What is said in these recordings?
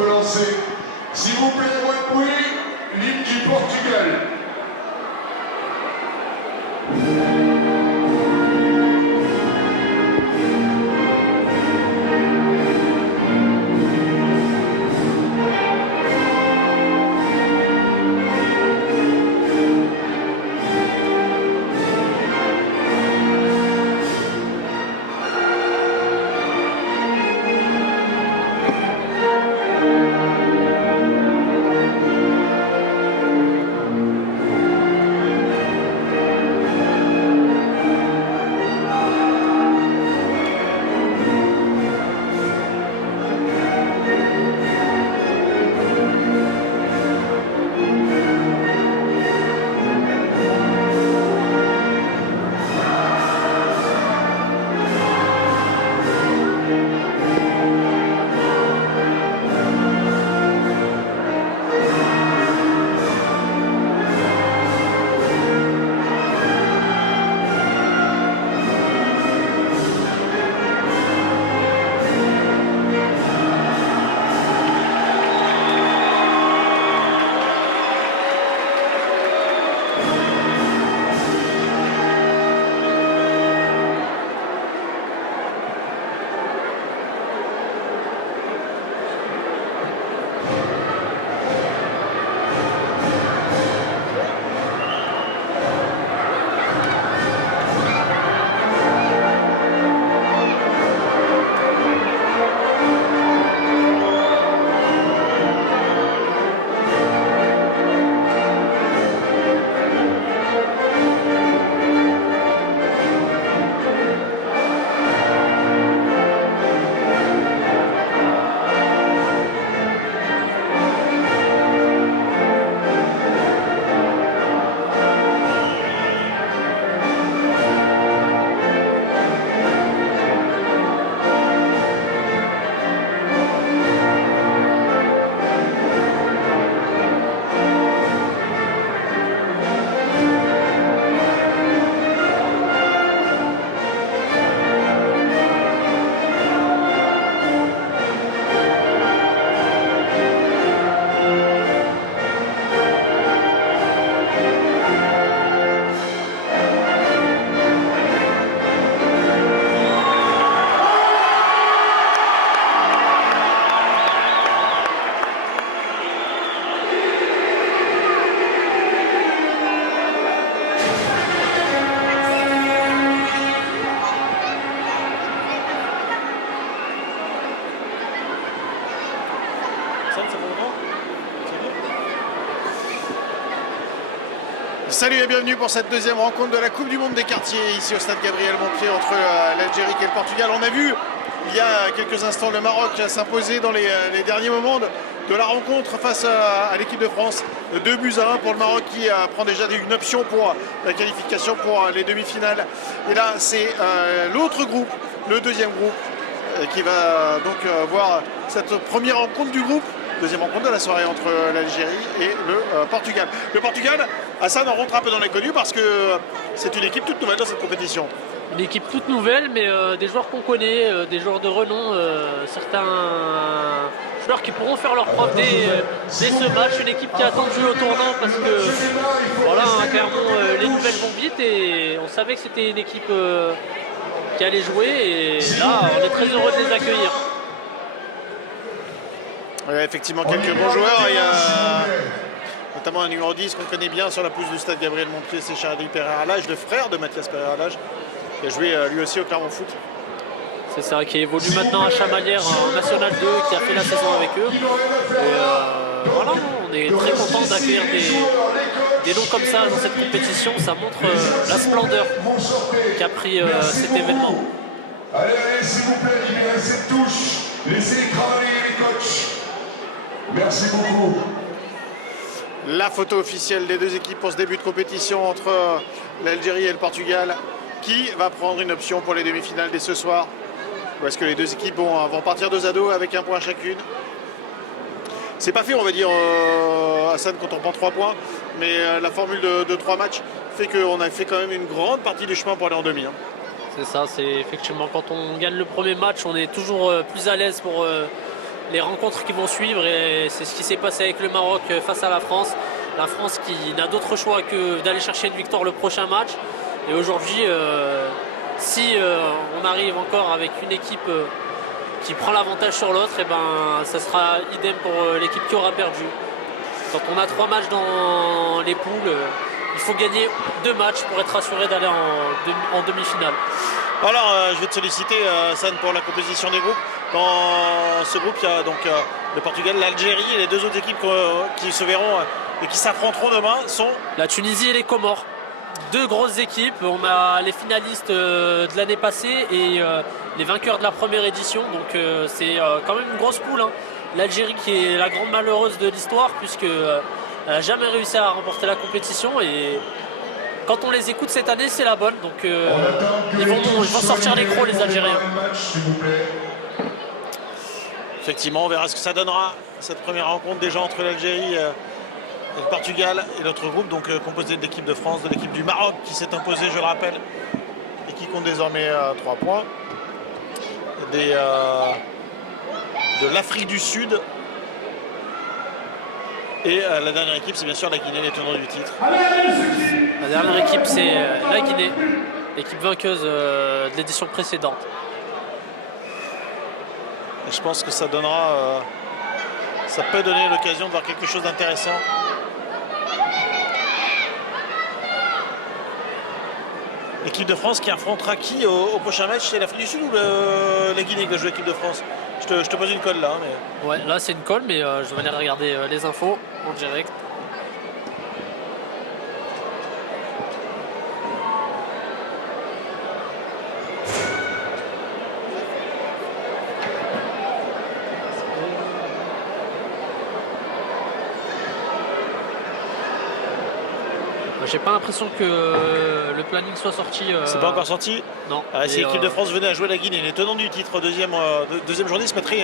peut lancer. S'il vous plaît, Wapoué, l'hymne du Portugal. Salut et bienvenue pour cette deuxième rencontre de la Coupe du Monde des quartiers ici au stade Gabriel Montpied entre l'Algérie et le Portugal. On a vu il y a quelques instants le Maroc s'imposer dans les derniers moments de la rencontre face à l'équipe de France. 2-1 pour le Maroc qui prend déjà une option pour la qualification pour les demi-finales. Et là c'est l'autre groupe, le deuxième groupe qui va donc voir cette première rencontre du groupe. Deuxième rencontre de la soirée entre l'Algérie et le Portugal. Le Portugal, Hassan en rentre un peu dans l'inconnu parce que c'est une équipe toute nouvelle dans cette compétition. Une équipe toute nouvelle, mais des joueurs qu'on connaît, des joueurs de renom, certains joueurs qui pourront faire leur preuve dès ce match. Une équipe qui a attendu au tournant parce que voilà, clairement les nouvelles vont vite et on savait que c'était une équipe qui allait jouer et là on est très heureux de les accueillir. Il y a effectivement quelques bons joueurs. Il y a notamment un numéro 10 qu'on connaît bien sur la pelouse du stade Gabriel Montpied, c'est Charlie Pereira-Lage, le frère de Mathias Pereira-Lage, qui a joué lui aussi au Clermont Foot. C'est ça, qui évolue maintenant à Chamalières en National 2, qui a fait la saison avec eux. Et voilà, on est très content d'accueillir des noms comme ça dans cette compétition. Ça montre la splendeur qu'a pris cet événement. Allez, s'il vous plaît, libérez cette touche. Laissez travailler les coachs. Merci beaucoup. La photo officielle des deux équipes pour ce début de compétition entre l'Algérie et le Portugal. Qui va prendre une option pour les demi-finales dès ce soir? Ou est-ce que les deux équipes vont partir 2-2 avec un point chacune? C'est pas fait, on va dire, Hassan, quand on prend 3 points. Mais la formule de 3 matchs fait qu'on a fait quand même une grande partie du chemin pour aller en demi. Hein. C'est ça, c'est effectivement quand on gagne le premier match, on est toujours plus à l'aise pour les rencontres qui vont suivre, et c'est ce qui s'est passé avec le Maroc face à la France. La France qui n'a d'autre choix que d'aller chercher une victoire le prochain match. Et aujourd'hui, si on arrive encore avec une équipe qui prend l'avantage sur l'autre, et ben ça sera idem pour l'équipe qui aura perdu. Quand on a 3 matchs dans les poules, il faut gagner 2 matchs pour être assuré d'aller en demi-finale. Alors, je vais te solliciter, San, pour la composition des groupes. Dans ce groupe, il y a donc le Portugal, l'Algérie, et les 2 autres équipes qui se verront et qui s'affronteront demain sont la Tunisie et les Comores. 2 grosses équipes. On a les finalistes de l'année passée et les vainqueurs de la première édition. Donc c'est quand même une grosse poule, hein. L'Algérie qui est la grande malheureuse de l'histoire, puisqu'elle n'a jamais réussi à remporter la compétition. Et quand on les écoute cette année, c'est la bonne. Donc ils vont sortir les crocs, les Algériens. Effectivement, on verra ce que ça donnera, cette première rencontre déjà entre l'Algérie et le Portugal et l'autre groupe, donc composé de l'équipe de France, de l'équipe du Maroc qui s'est imposée, je le rappelle, et qui compte désormais 3 points. De l'Afrique du Sud. Et la dernière équipe, c'est bien sûr la Guinée, les tenants du titre. La dernière équipe, c'est la Guinée, l'équipe vainqueuse de l'édition précédente. Et je pense que ça donnera, ça peut donner l'occasion de voir quelque chose d'intéressant. L'équipe de France qui affrontera qui au prochain match? C'est l'Afrique du Sud ou la Guinée qui va jouer l'équipe de France? Je te pose une colle là. Mais... Ouais, là c'est une colle, mais je vais aller regarder les infos en direct. J'ai pas l'impression que le planning soit sorti. C'est pas encore sorti? Non. Si l'équipe de France venait à jouer la Guinée, les tenants du titre, deuxième journée, se mettrait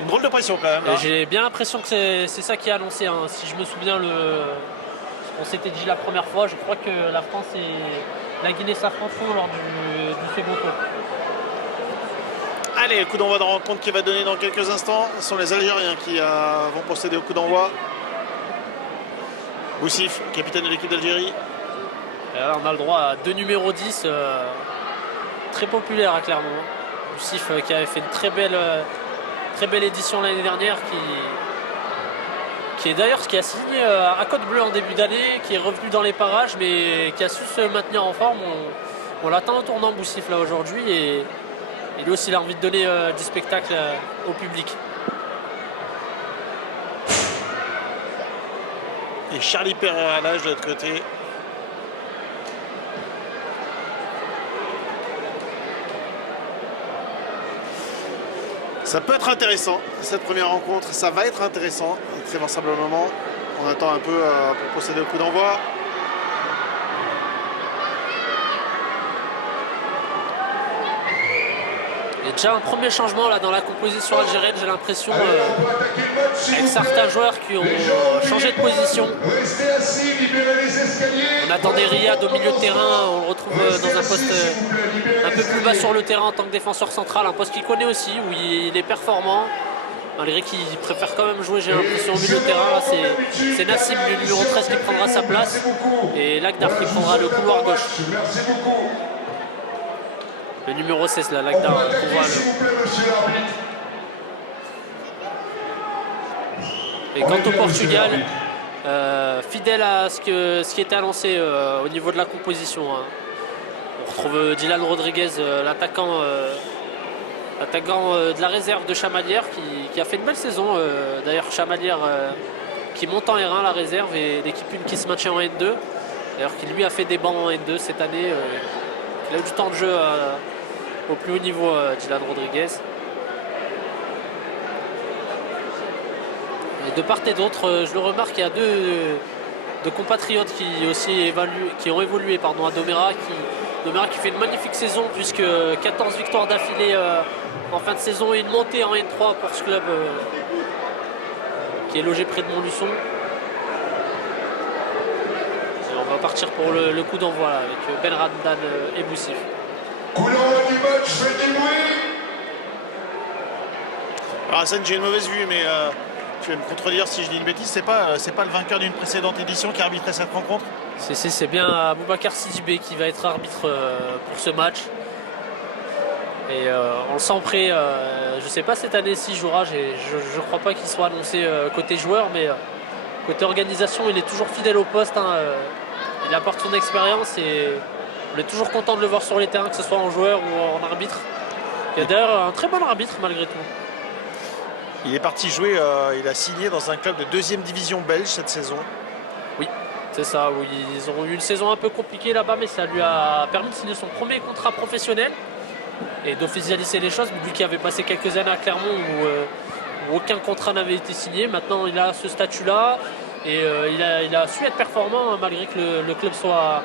une drôle de pression quand même. J'ai bien l'impression que c'est ça qui est annoncé, hein. Si je me souviens, on s'était dit la première fois, je crois que la France et la Guinée s'affronteront lors du second tour. Allez, le coup d'envoi de rencontre qui va donner dans quelques instants. Ce sont les Algériens qui vont procéder au coup d'envoi. Boussif, capitaine de l'équipe d'Algérie. On a le droit à 2 numéros 10, très populaires à Clermont. Boussif qui avait fait une très belle édition l'année dernière, qui est d'ailleurs qui a signé à Côte-Bleue en début d'année, qui est revenu dans les parages, mais qui a su se maintenir en forme. On l'attend au tournant, Boussif, là aujourd'hui, et lui aussi il a envie de donner du spectacle au public. Et Charlie Pereira là de l'autre côté. Ça peut être intéressant, cette première rencontre. Ça va être intéressant, très vraisemblablement. On attend un peu pour procéder au coup d'envoi. Il y a déjà un premier changement là dans la composition algérienne, j'ai l'impression, avec certains joueurs qui ont changé de position. On attendait Riyad au milieu de terrain, on le retrouve dans un poste un peu plus bas sur le terrain en tant que défenseur central, un poste qu'il connaît aussi, où il est performant, malgré qu'il préfère quand même jouer, j'ai l'impression, au milieu de terrain. Là, c'est Nassim, le numéro 13, qui prendra sa place, et Lagdar qui prendra le couloir gauche. Le numéro 16, là, Lagdar, qu'on voit Et quant au Portugal, fidèle à ce qui était annoncé au niveau de la composition, hein. On retrouve Dylan Rodriguez, l'attaquant de la réserve de Chamalières, qui a fait une belle saison. D'ailleurs, Chamalières qui monte en R1, la réserve, et l'équipe 1 qui se maintient en N2. D'ailleurs, qui lui a fait des bancs en N2 cette année. Il a eu du temps de jeu au plus haut niveau, Dylan Rodriguez. Et de part et d'autre, je le remarque, il y a deux compatriotes qui ont évolué à Domera, qui fait une magnifique saison, puisque 14 victoires d'affilée en fin de saison et une montée en N3 pour ce club qui est logé près de Montluçon. Et on va partir pour le coup d'envoi avec Ben Ramdan et Boussif. Coup d'envoi du match, faites du bruit. Alors Hassan, j'ai une mauvaise vue, mais tu vas me contredire si je dis une bêtise, c'est pas le vainqueur d'une précédente édition qui a arbitré cette rencontre? C'est bien Aboubacar Sidibé qui va être arbitre pour ce match. Et on le sent prêt. Je ne sais pas cette année s'il jouera. Je ne crois pas qu'il soit annoncé côté joueur, mais côté organisation, il est toujours fidèle au poste. Hein, il apporte son expérience et on est toujours content de le voir sur les terrains, que ce soit en joueur ou en arbitre. Il y a d'ailleurs un très bon arbitre malgré tout. Il est parti jouer, il a signé dans un club de 2e division belge cette saison. Oui, c'est ça. Oui, ils ont eu une saison un peu compliquée là-bas, mais ça lui a permis de signer son premier contrat professionnel et d'officialiser les choses, vu qu'il avait passé quelques années à Clermont où aucun contrat n'avait été signé. Maintenant, il a ce statut-là et il a su être performant, hein, malgré que le club soit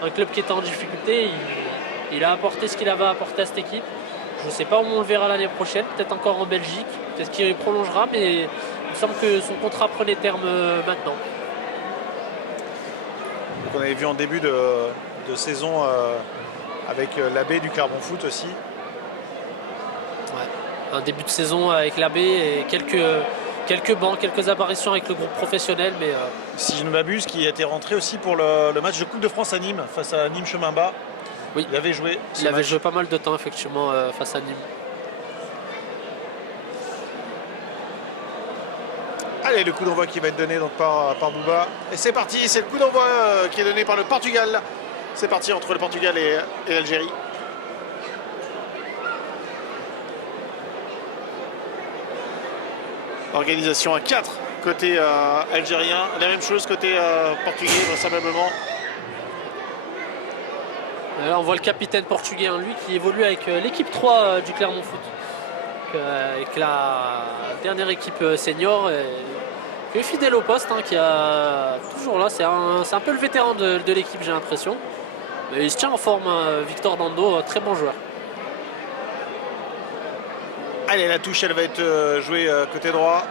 un club qui était en difficulté. Il a apporté ce qu'il avait apporté à cette équipe. Je ne sais pas où on le verra l'année prochaine, peut-être encore en Belgique, peut-être qu'il prolongera, mais il me semble que son contrat prenait terme maintenant. Donc on avait vu en début de saison avec l'abbé du Clermont Foot aussi. Ouais. Un début de saison avec l'abbé et quelques bancs, quelques apparitions avec le groupe professionnel. Mais si je ne m'abuse, qui était rentré aussi pour le match de Coupe de France à Nîmes, face à Nîmes Chemin Bas. Oui, il avait joué. Il avait joué pas mal de temps effectivement face à Nîmes. Allez, le coup d'envoi qui va être donné donc par Bouba. Et c'est parti, c'est le coup d'envoi qui est donné par le Portugal. C'est parti entre le Portugal et l'Algérie. Organisation à 4 côté algérien. La même chose côté portugais, vraisemblablement. Là, on voit le capitaine portugais, hein, lui qui évolue avec l'équipe 3 du Clermont Foot. Avec la dernière équipe senior. Qui est fidèle au poste, hein, qui a toujours là. C'est un peu le vétéran de l'équipe, j'ai l'impression. Mais il se tient en forme, hein, Victor Dando, très bon joueur. Allez, la touche, elle va être jouée côté droit.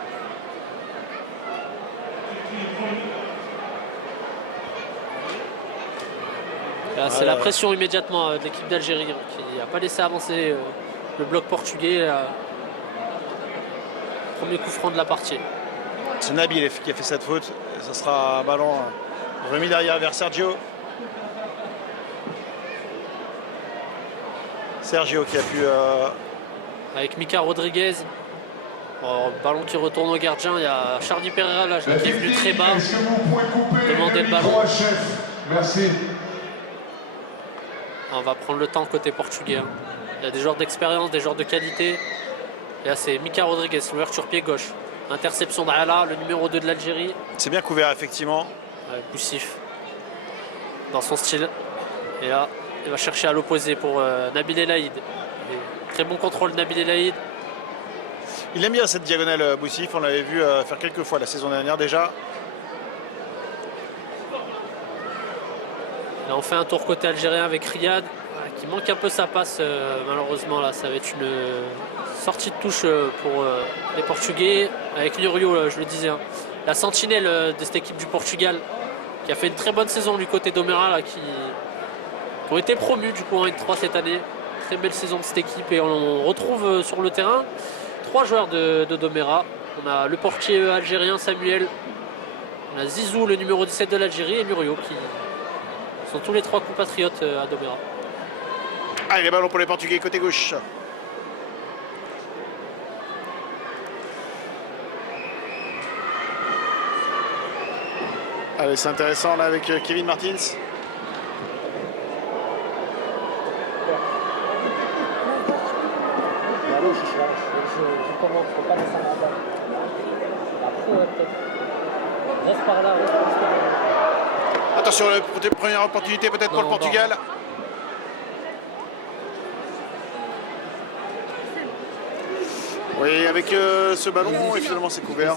C'est la pression immédiatement de l'équipe d'Algérie, hein, qui n'a pas laissé avancer le bloc portugais. Premier coup franc de la partie. C'est Nabil qui a fait cette faute. Et ça sera un ballon remis derrière vers Sergio. Sergio qui a pu... Avec Mika Rodriguez. Ballon qui retourne au gardien. Il y a Charlie Pereira là, qui est venu très bas. Demander le ballon. Merci. On va prendre le temps côté portugais. Hein. Il y a des joueurs d'expérience, des joueurs de qualité. Et là, c'est Mika Rodriguez, l'ouverture pied gauche. Interception d'Ala, le numéro 2 de l'Algérie. C'est bien couvert, effectivement. Poussif. Dans son style. Et là, il va chercher à l'opposé pour Nabil Elaïd. Très bon contrôle, Nabil Elaïd. Il aime bien cette diagonale, Boussif. On l'avait vu faire quelques fois la saison dernière déjà. Là, on fait un tour côté algérien avec Riyad, qui manque un peu sa passe, malheureusement. Là, ça va être une sortie de touche pour les Portugais. Avec Nurio, je le disais, hein, la sentinelle de cette équipe du Portugal, qui a fait une très bonne saison du côté d'Omera, là, qui ont été promus du coup en N3 cette année. Très belle saison de cette équipe et on retrouve sur le terrain 3 joueurs de Domera. On a le portier algérien Samuel, on a Zizou, le numéro 17 de l'Algérie, et Nurio, qui sont tous les 3 compatriotes à Domera. Allez, les ballons pour les Portugais côté gauche. Allez, c'est intéressant là avec Kevin Martins. Attention, la première opportunité peut-être pour le Portugal. Oui, avec ce ballon, et finalement c'est couvert.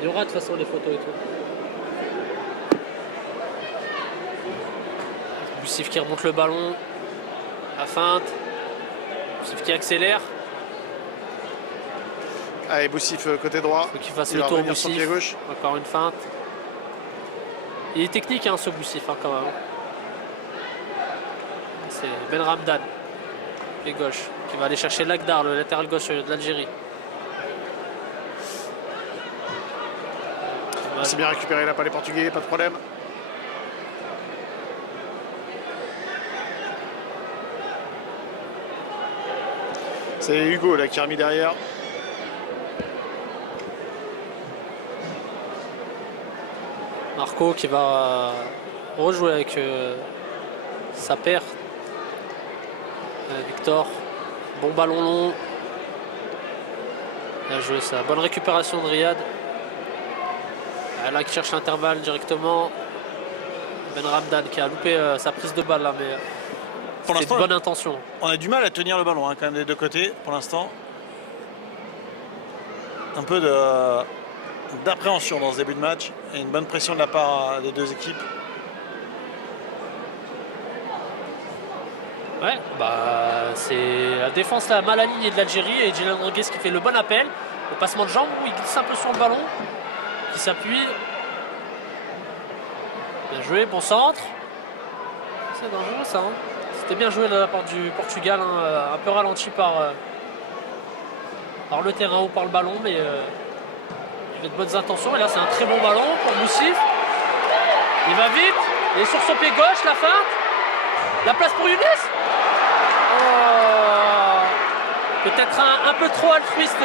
Il y aura de toute façon les photos et tout. Boussif qui remonte le ballon. La feinte. Boussif qui accélère. Allez, Boussif côté droit. Faut qu'il fasse le tour Boussif. Pied gauche. Encore une feinte. Il est technique, hein, ce Boussif, hein, quand même. C'est Ben Ramdan. Pied gauche. qui va aller chercher Lagdar, le latéral gauche de l'Algérie. C'est bien récupéré là par les Portugais, pas de problème. C'est Hugo là qui a remis derrière. Marco qui va rejouer avec sa paire. Victor, bon ballon long. Bien joué ça, bonne récupération de Riyad. Là qui cherche l'intervalle directement. Benramdan qui a loupé sa prise de balle là, mais pour c'est de l'instant, bonne intention. on a du mal à tenir le ballon hein, quand même des deux côtés pour l'instant. Un peu d'appréhension dans ce début de match et une bonne pression de la part des deux équipes. Ouais, bah c'est la défense là, mal alignée de l'Algérie et Djelan Rodriguez qui fait le bon appel. Le passement de jambes où il glisse un peu sur le ballon, qui s'appuie. Bien joué, bon centre. C'est dangereux ça. Hein. C'était bien joué de la part du Portugal, hein, un peu ralenti par le terrain ou par le ballon, mais il y avait de bonnes intentions. Et là c'est un très bon ballon pour Boussif. Il va vite, il est sur son pied gauche, la feinte. La place pour Younes. Oh. Peut-être un peu trop altruiste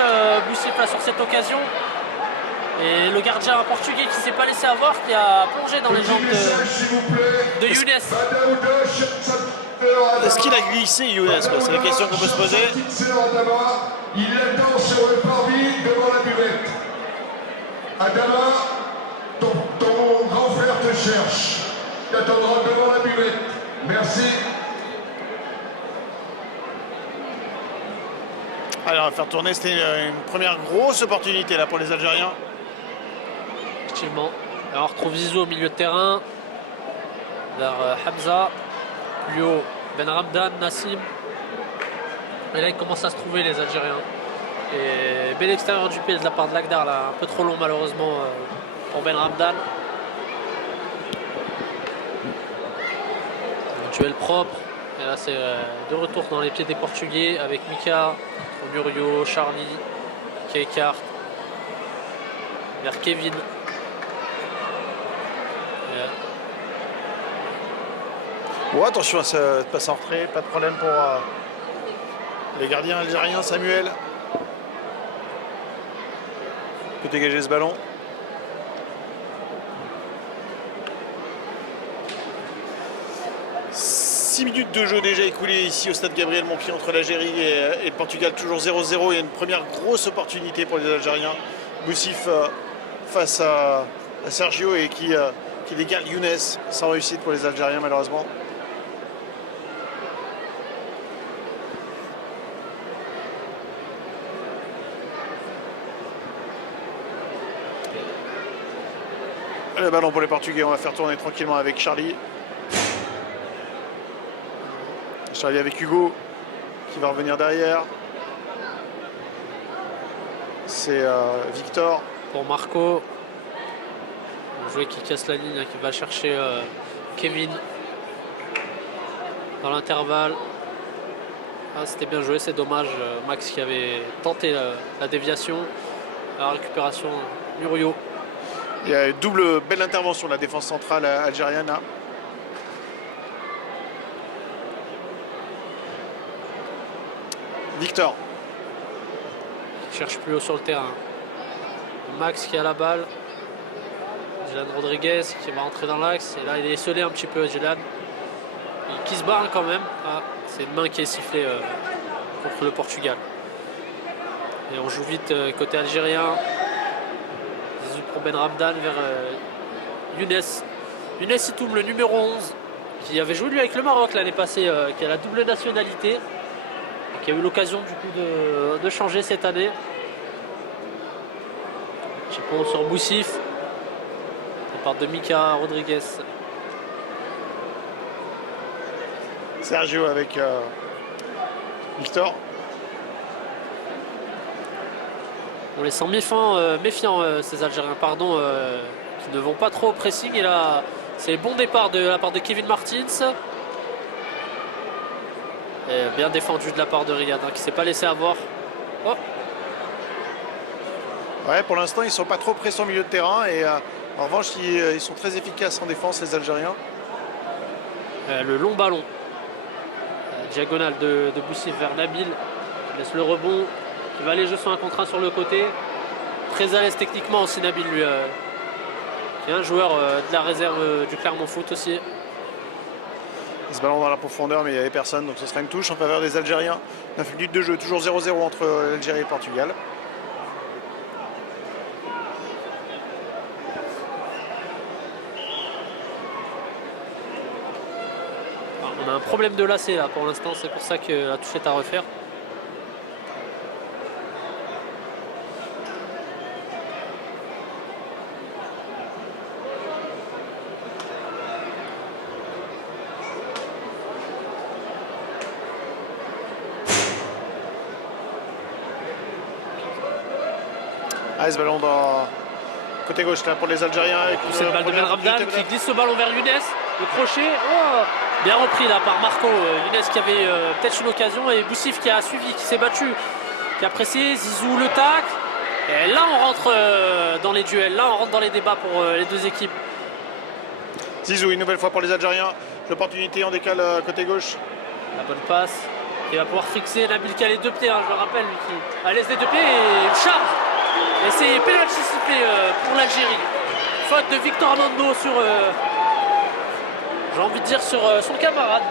Boussif là sur cette occasion. Et le gardien portugais qui ne s'est pas laissé avoir, qui a plongé dans les jambes de Younes. Est-ce qu'il a glissé Younes? C'est la question qu'on peut se poser. Il attend sur le parvis devant la buvette. Adama, ton grand frère te cherche. Il attendra devant la buvette. Merci. Alors, on va faire tourner, c'était une première grosse opportunité là pour les Algériens. Effectivement. Alors on retrouve Zizou au milieu de terrain. Vers Hamza. Plus haut, Benramdan, Nassim. Et là, ils commencent à se trouver, les Algériens. Et bel extérieur du pied de la part de Lagdar, là, un peu trop long malheureusement pour Benramdan. Un duel propre. Et là, c'est de retour dans les pieds des Portugais avec Mika, Murio, Charlie, qui écarte vers Kevin. Oh, attention à cette passe en retrait, pas de problème pour les gardiens algériens. Samuel peut dégager ce ballon. « 6 minutes de jeu déjà écoulées ici au stade Gabriel Montpied entre l'Algérie et le Portugal, toujours 0-0. Il y a une première grosse opportunité pour les Algériens. Boussif face à Sergio et qui dégage Younes, sans réussite pour les Algériens malheureusement. Le ballon pour les Portugais, on va faire tourner tranquillement avec Charlie. Charlie avec Hugo qui va revenir derrière. C'est Victor. Pour Marco. Un joueur qui casse la ligne, qui va chercher Kevin dans l'intervalle. Ah, c'était bien joué, c'est dommage. Max qui avait tenté la déviation. La récupération, Murio. Il y a une double belle intervention de la défense centrale algérienne. Hein. Victor. Il cherche plus haut sur le terrain. Max qui a la balle. Djelan Rodriguez qui va entrer dans l'axe. Et là, il est esselé un petit peu, Djelan. Qui se barre quand même. Ah, c'est une main qui est sifflée contre le Portugal. Et on joue vite côté algérien. Zizou pour Benramdan vers Younes. Younes Itoum, le numéro 11, qui avait joué lui avec le Maroc l'année passée, qui a la double nationalité, et qui a eu l'occasion du coup de changer cette année. Petit pont sur Boussif. De part de Mika Rodriguez. Sergio avec Victor. On les sent méfiants ces Algériens, pardon, qui ne vont pas trop au pressing. Et là, c'est le bon départ de la part de Kevin Martins. Et bien défendu de la part de Riyad, hein, qui ne s'est pas laissé avoir. Oh. Ouais, pour l'instant, ils ne sont pas trop pressés au milieu de terrain. Et en revanche, ils sont très efficaces en défense, les Algériens. Le long ballon. Diagonale de Boussif vers Nabil. Il laisse le rebond. Qui va aller jouer sur un contre 1 sur le côté. Très à l'aise techniquement aussi Nabil, lui. Qui est un joueur de la réserve du Clermont Foot aussi. Ce ballon dans la profondeur, mais il n'y avait personne. Donc ce sera une touche en faveur des Algériens. 9 minutes de jeu, toujours 0-0 entre l'Algérie et le Portugal. On a un problème de lacet là pour l'instant, c'est pour ça que la touche est à refaire. Ah, ce ballon dans côté gauche là pour les Algériens. C'est une balle de Ben Ramdan qui glisse ce ballon vers Younes. Le crochet, oh, bien repris là par Marco. Younes qui avait peut-être une occasion et Boussif qui a suivi, qui s'est battu, qui a pressé. Zizou le tac. Et là on rentre dans les duels, là on rentre dans les débats pour les deux équipes. Zizou une nouvelle fois pour les Algériens. L'opportunité en décale côté gauche. La bonne passe. Il va pouvoir fixer Nabil qui a les deux pieds, hein, je le rappelle, lui qui a laissé les deux pieds et une charge. Et c'est pénalty sifflé pour l'Algérie. Faute de Victor Armando sur, j'ai envie de dire, sur son camarade.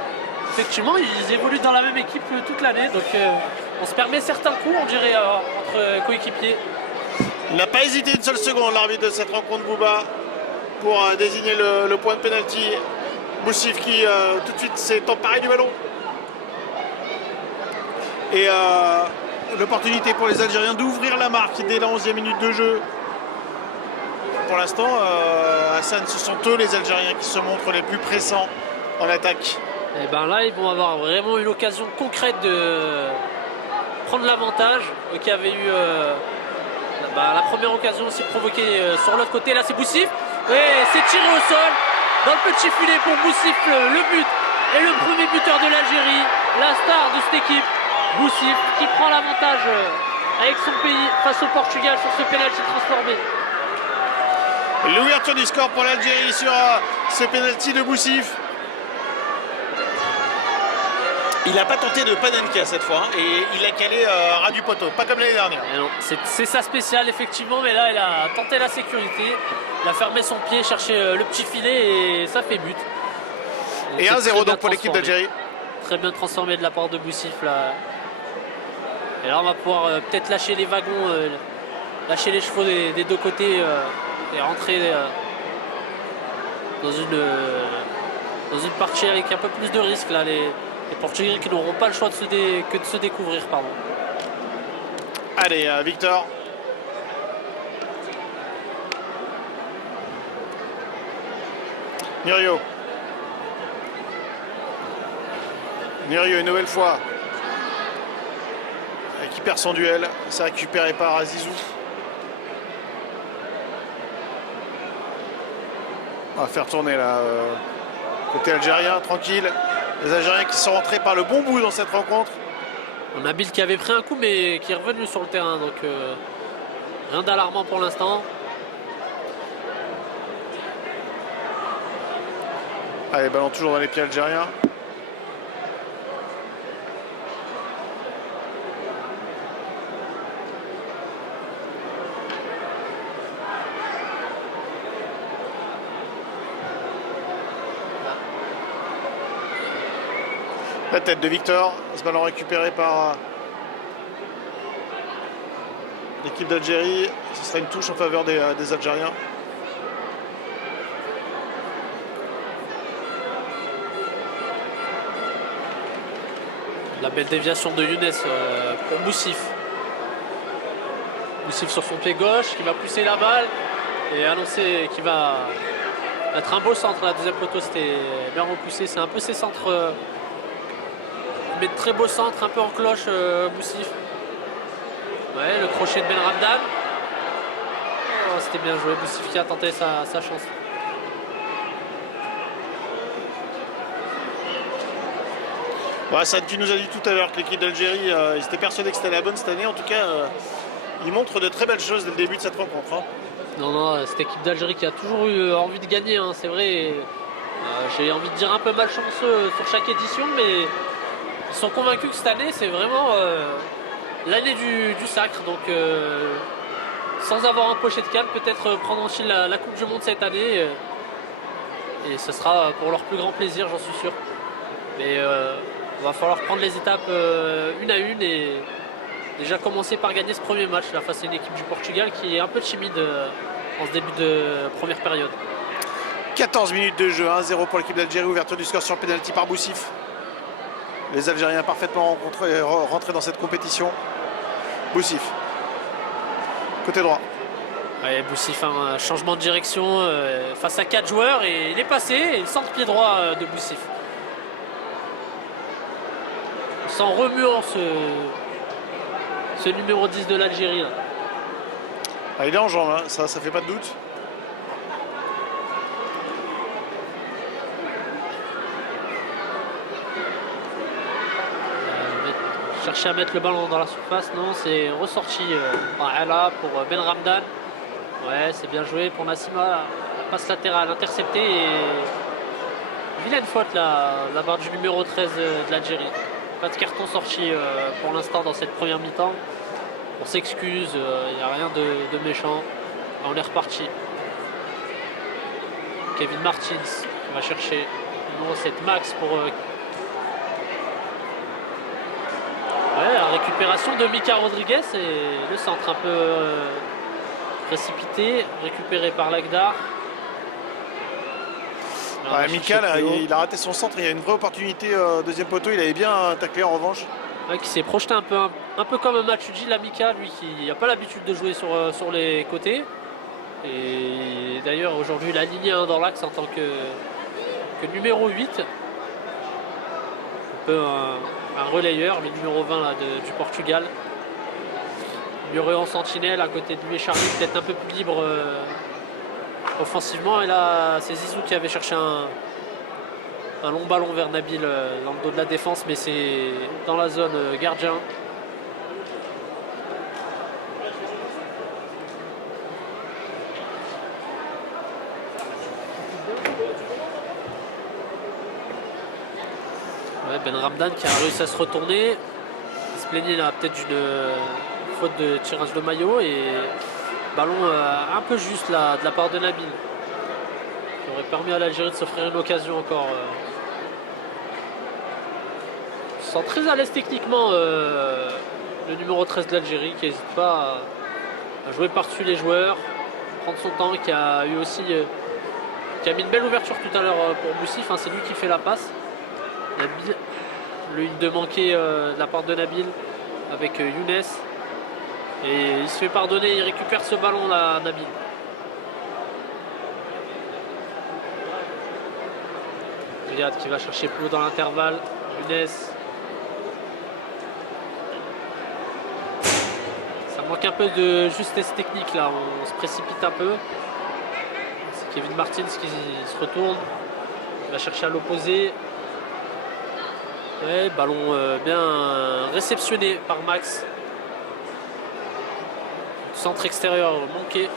Effectivement, ils évoluent dans la même équipe toute l'année, donc on se permet certains coups, on dirait, entre coéquipiers. Il n'a pas hésité une seule seconde, l'arbitre de cette rencontre, Bouba, pour désigner le point de pénalty. Boussif qui tout de suite s'est emparé du ballon. Et l'opportunité pour les Algériens d'ouvrir la marque dès la 11e minute de jeu. Pour l'instant, Hassan, ce sont eux les Algériens qui se montrent les plus pressants en attaque. Et bien là, ils vont avoir vraiment une occasion concrète de prendre l'avantage qui avait eu la première occasion aussi provoquée sur l'autre côté. Là, c'est Boussif. Et c'est tiré au sol dans le petit filet pour Boussif. Le but et le premier buteur de l'Algérie, la star de cette équipe. Boussif qui prend l'avantage avec son pays face au Portugal sur ce pénalty transformé. L'ouverture du score pour l'Algérie sur ce pénalty de Boussif. Il n'a pas tenté de Panenka cette fois et il a calé ras du poteau, pas comme l'année dernière. C'est sa spéciale effectivement, mais là il a tenté la sécurité, il a fermé son pied, cherché le petit filet et ça fait but. Et 1-0 donc pour l'équipe d'Algérie. Très bien transformé de la part de Boussif là. Et là on va pouvoir peut-être lâcher les wagons, lâcher les chevaux des deux côtés et rentrer dans une partie avec un peu plus de risque là. Les Portugais qui n'auront pas le choix que de se découvrir. Pardon. Allez, Victor. Murillo. Murillo une nouvelle fois. Qui perd son duel. C'est récupéré par Zizou. On va faire tourner là. Côté algérien, tranquille. Les Algériens qui sont rentrés par le bon bout dans cette rencontre. On a Bill qui avait pris un coup mais qui est revenu sur le terrain. Donc rien d'alarmant pour l'instant. Allez, ballon toujours dans les pieds algériens. La tête de Victor, ce ballon récupéré par l'équipe d'Algérie. Ce sera une touche en faveur des Algériens. La belle déviation de Younes pour Boussif. Boussif sur son pied gauche qui va pousser la balle et annoncer qu'il va être un beau centre. La deuxième poteau c'était bien repoussé. C'est un peu ces centres. Mais de très beau centre, un peu en cloche, Boussif. Ouais, le crochet de Ben Ramdan. Oh, c'était bien joué, Boussif qui a tenté sa chance. Ouais, ça, tu nous as dit tout à l'heure que l'équipe d'Algérie, ils étaient persuadés que c'était la bonne cette année. En tout cas, ils montrent de très belles choses dès le début de cette rencontre. Hein. Non, cette équipe d'Algérie qui a toujours eu envie de gagner, hein, c'est vrai. J'ai envie de dire un peu malchanceux sur chaque édition, mais ils sont convaincus que cette année, c'est vraiment l'année du sacre. Donc, sans avoir un pochet de canne, peut-être prendre en Chine la Coupe du Monde cette année. Et ce sera pour leur plus grand plaisir, j'en suis sûr. Mais il va falloir prendre les étapes une à une et déjà commencer par gagner ce premier match là, face à une équipe du Portugal qui est un peu timide en ce début de première période. 14 minutes de jeu, 1-0 pour l'équipe d'Algérie, ouverture du score sur pénalty par Boussif. Les Algériens parfaitement rentrés dans cette compétition. Boussif, côté droit. Ouais, Boussif, un changement de direction face à 4 joueurs et il est passé et le centre pied droit de Boussif. Sans remuant ce numéro 10 de l'Algérie. Ah, il est en jambes, hein. Ça fait pas de doute. Chercher à mettre le ballon dans la surface, non, c'est ressorti là pour Ben Ramdan. Ouais, c'est bien joué pour Nassima. La passe latérale interceptée et vilaine faute là, la barre du numéro 13 de l'Algérie. Pas de carton sorti pour l'instant dans cette première mi-temps. On s'excuse, il n'y a rien de méchant. On est reparti. Kevin Martins va chercher numéro 7 Max pour la récupération de Mika Rodriguez et le centre un peu précipité, récupéré par Lagdar. Ouais, Mika, là, il a raté son centre, il y a une vraie opportunité deuxième poteau, il avait bien taclé en revanche. Ouais, qui s'est projeté un peu comme un Matuidi, la Mika, lui qui n'a pas l'habitude de jouer sur les côtés. Et d'ailleurs aujourd'hui il a aligné dans l'axe en tant que numéro 8. Un peu un relayeur, le numéro 20 là, du Portugal. Muré en sentinelle, à côté de lui et Charlie peut-être un peu plus libre offensivement. Et là c'est Zizou qui avait cherché un long ballon vers Nabil dans le dos de la défense, mais c'est dans la zone gardien. Ouais, Ben Ramdan qui a réussi à se retourner. Il se plaignait là peut-être d'une faute de tirage de maillot et ballon un peu juste là de la part de Nabil. Qui aurait permis à l'Algérie de s'offrir une occasion encore. Je sens très à l'aise techniquement le numéro 13 de l'Algérie qui n'hésite pas à jouer par-dessus les joueurs, prendre son temps, qui a eu aussi qui a mis une belle ouverture tout à l'heure pour Boussif, hein, c'est lui qui fait la passe. Nabil, le 1-2 manqué de la part de Nabil avec Younes. Et il se fait pardonner, il récupère ce ballon là, Nabil. Riyad qui va chercher plus haut dans l'intervalle. Younes. Ça manque un peu de justesse technique là, on se précipite un peu. C'est Kevin Martins qui se retourne. Il va chercher à l'opposé. Ouais, ballon bien réceptionné par Max. Centre extérieur manqué.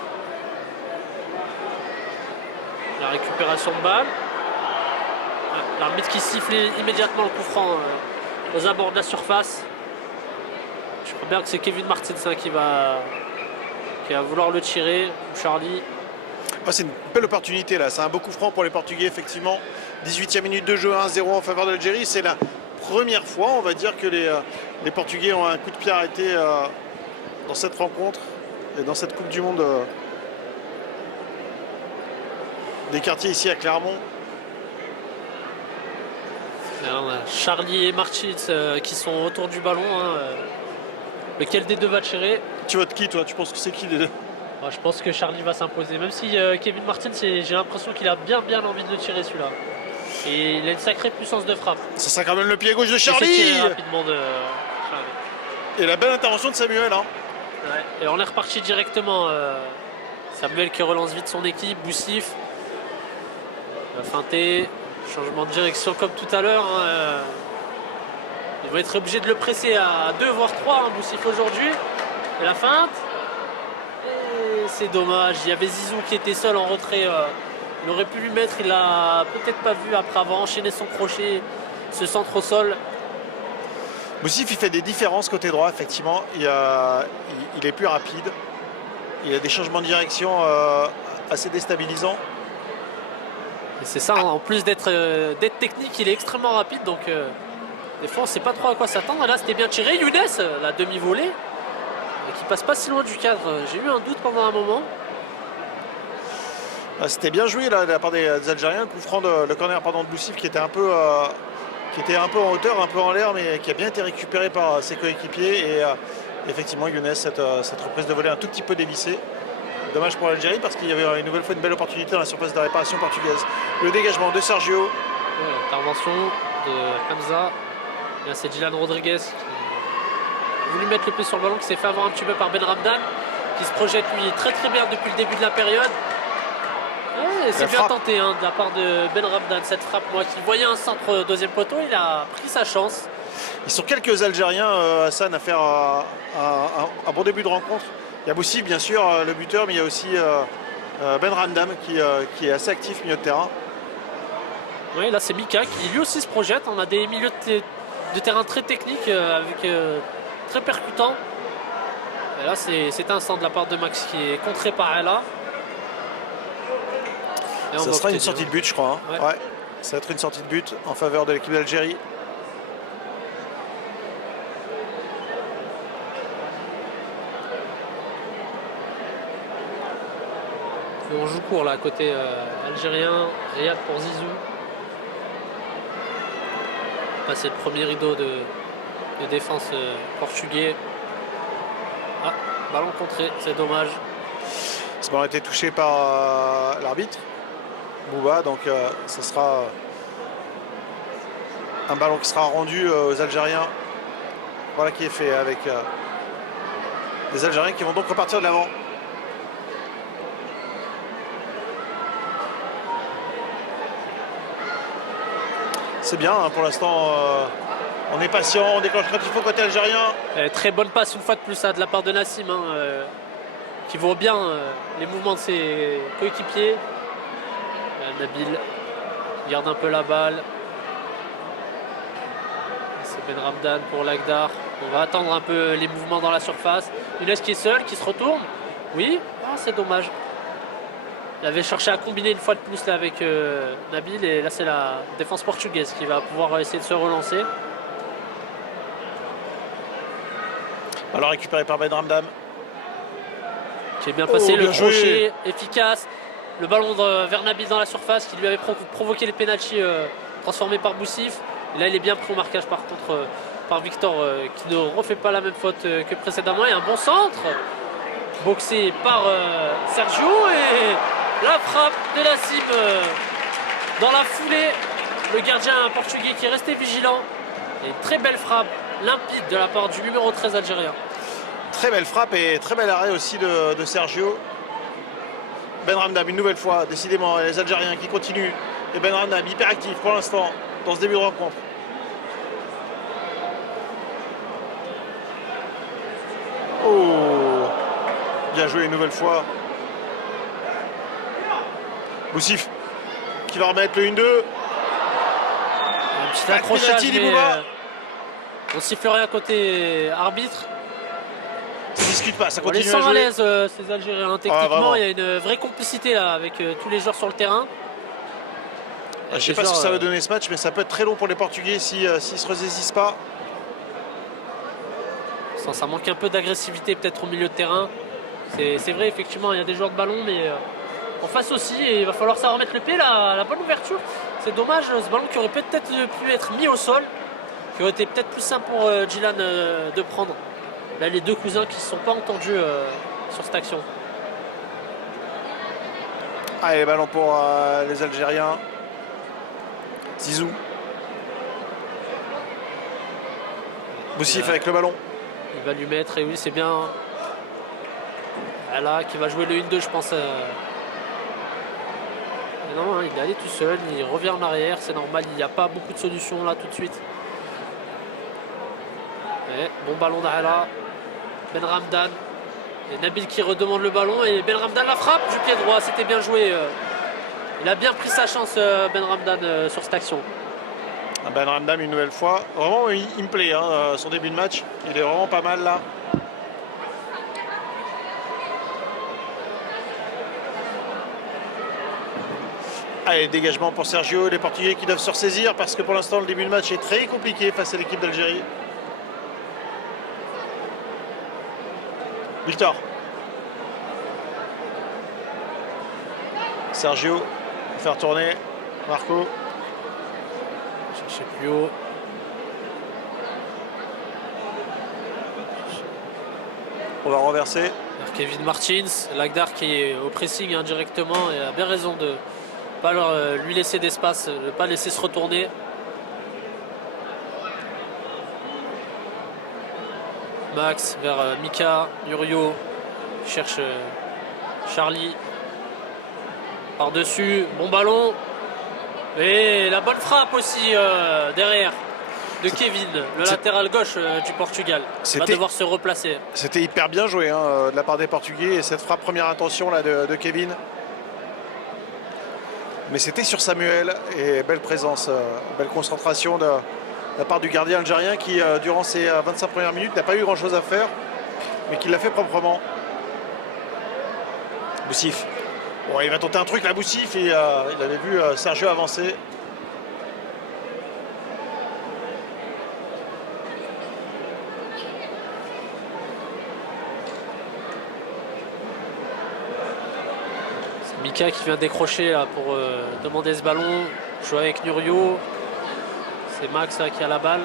La récupération de balle. L'arbitre qui siffle immédiatement le coup franc aux abords de la surface. Je crois bien que c'est Kevin Martins qui va vouloir le tirer. Charlie. Oh, c'est une belle opportunité là, c'est un beau coup franc pour les Portugais effectivement. 18e minute de jeu, 1-0 en faveur de l'Algérie. C'est la première fois, on va dire, que les Portugais ont un coup de pied arrêté dans cette rencontre et dans cette Coupe du Monde des quartiers ici à Clermont. Alors, Charlie et Martins qui sont autour du ballon. Hein. Lequel des deux va tirer? Tu votes qui toi? Tu penses que c'est qui des deux? Je pense que Charlie va s'imposer. Même si Kevin Martins, j'ai l'impression qu'il a bien envie de le tirer celui-là. Et il a une sacrée puissance de frappe. Ça sera quand même le pied gauche de Il Charlie. s'est tiré rapidement de Charlie. Et la belle intervention de Samuel. Hein. Ouais. Et on est reparti directement. Samuel qui relance vite son équipe. Boussif. Il va feinter. Changement de direction comme tout à l'heure. Hein. Ils vont être obligés de le presser à 2 voire 3 hein, Boussif aujourd'hui. Et la feinte. Et c'est dommage. Il y avait Zizou qui était seul en retrait. Il aurait pu lui mettre, il l'a peut-être pas vu après avoir enchaîné son crochet, ce centre au sol. Boussif, il fait des différences côté droit, effectivement. Il est plus rapide. Il a des changements de direction assez déstabilisants. Et c'est ça, hein, en plus d'être technique, il est extrêmement rapide. Donc des fois, on ne sait pas trop à quoi s'attendre. Et là, c'était bien tiré. Younes, la demi-volée, qui passe pas si loin du cadre. J'ai eu un doute pendant un moment. C'était bien joué là, de la part des Algériens. Coup franc le corner de Boussif qui était un peu en hauteur, un peu en l'air, mais qui a bien été récupéré par ses coéquipiers. Et effectivement, Younes, cette reprise de volée un tout petit peu dévissée. Dommage pour l'Algérie parce qu'il y avait une nouvelle fois une belle opportunité dans la surface de réparation portugaise. Le dégagement de Sergio. Ouais, intervention de Hamza. Là, c'est Dylan Rodriguez qui a voulu mettre le pied sur le ballon, qui s'est fait avoir un petit peu par Ben Ramdan, qui se projette lui très très bien depuis le début de la période. Ouais, c'est bien tenté hein, de la part de Ben Ramdan, cette frappe. Moi qui voyais un centre deuxième poteau, il a pris sa chance. Ils sont quelques Algériens, Hassan, à faire un bon début de rencontre. Il y a Boussif, bien sûr, le buteur, mais il y a aussi Ben Ramdan qui est assez actif milieu de terrain. Oui, là c'est Mika qui lui aussi se projette. On a des milieux de terrain très techniques, très percutants. Et là c'est un centre de la part de Max qui est contré par Ella. Ça sera une sortie de but, je crois. Hein. Ouais. Ça va être une sortie de but en faveur de l'équipe d'Algérie. On joue court là côté algérien. Riyad pour Zizou. Passer le premier rideau de défense portugais. Ah, ballon contré, c'est dommage. Ce ballon a été touché par l'arbitre Bouba, donc ce sera un ballon qui sera rendu aux Algériens. Voilà qui est fait avec les Algériens qui vont donc repartir de l'avant. C'est bien, hein, pour l'instant on est patient, on déclenche quand il faut côté algérien. Très bonne passe une fois de plus de la part de Nassim, hein, qui voit bien les mouvements de ses coéquipiers. Nabil garde un peu la balle. C'est Ben Ramdan pour Lagdar. On va attendre un peu les mouvements dans la surface. Younes qui est seul, qui se retourne. Oui, c'est dommage. Il avait cherché à combiner une fois de plus là, avec Nabil. Et là, c'est la défense portugaise qui va pouvoir essayer de se relancer. Alors récupéré par Ben Ramdan. Qui est bien passé, le crochet efficace. Le ballon vers Nabil dans la surface qui lui avait provoqué le pénalty transformé par Boussif. Et là, il est bien pris au marquage par contre par Victor qui ne refait pas la même faute que précédemment. Et un bon centre boxé par Sergio. Et la frappe de Nassim dans la foulée. Le gardien portugais qui est resté vigilant. Et une très belle frappe limpide de la part du numéro 13 algérien. Très belle frappe et très bel arrêt aussi de Sergio. Ben Ramdan une nouvelle fois, décidément les Algériens qui continuent. Et Ben Ramdan hyper actif pour l'instant dans ce début de rencontre. Oh, bien joué une nouvelle fois. Boussif qui va remettre le 1-2. Un petit accrochage, mais on siffle rien côté arbitre. Ça ne discute pas, ça continue à jouer. On les sent à l'aise ces Algériens. Techniquement, il y a une vraie complicité là, avec tous les joueurs sur le terrain. Je ne sais pas ce que ça va donner ce match, mais ça peut être très long pour les Portugais s'ils ne se ressaisissent pas. Ça manque un peu d'agressivité peut-être au milieu de terrain. C'est vrai, effectivement, il y a des joueurs de ballon, mais en face aussi, et il va falloir ça remettre le pied. La bonne ouverture, c'est dommage, ce ballon qui aurait peut-être pu être mis au sol, qui aurait été peut-être plus simple pour Dylan de prendre. Là, les deux cousins qui ne se sont pas entendus sur cette action. Allez, ballon pour les Algériens. Zizou. Boussif avec le ballon. Il va lui mettre, et oui, c'est bien. Là, qui va jouer le 1-2, je pense. Non, il est allé tout seul, il revient en arrière, c'est normal, il n'y a pas beaucoup de solutions là tout de suite. Et bon ballon d'Ala. Ben Ramdan. Et Nabil qui redemande le ballon. Et Ben Ramdan la frappe du pied droit. C'était bien joué. Il a bien pris sa chance, Ben Ramdan, sur cette action. Ben Ramdan une nouvelle fois. Vraiment, il me plaît, hein, son début de match. Il est vraiment pas mal là. Allez, dégagement pour Sergio. Les Portugais qui doivent se ressaisir parce que pour l'instant, le début de match est très compliqué face à l'équipe d'Algérie. Victor. Sergio. Faire tourner. Marco. Chercher plus haut. On va renverser. Kevin Martins. Lagdar qui est au pressing indirectement et a bien raison de pas lui laisser d'espace, de ne pas laisser se retourner. Max vers Mika, Nurio, cherche Charlie. Par-dessus, bon ballon. Et la bonne frappe aussi derrière de Kevin, le latéral gauche du Portugal. Il va devoir se replacer. C'était hyper bien joué hein, de la part des Portugais. Et cette frappe première intention là, de Kevin. Mais c'était sur Samuel et belle présence, belle concentration de la part du gardien algérien qui, durant ces 25 premières minutes, n'a pas eu grand-chose à faire, mais qui l'a fait proprement. Boussif. Bon, il va tenter un truc là, Boussif, et il avait vu Sergio avancer. Mika qui vient décrocher là, pour demander ce ballon, jouer avec Nurio. C'est Max là, qui a la balle.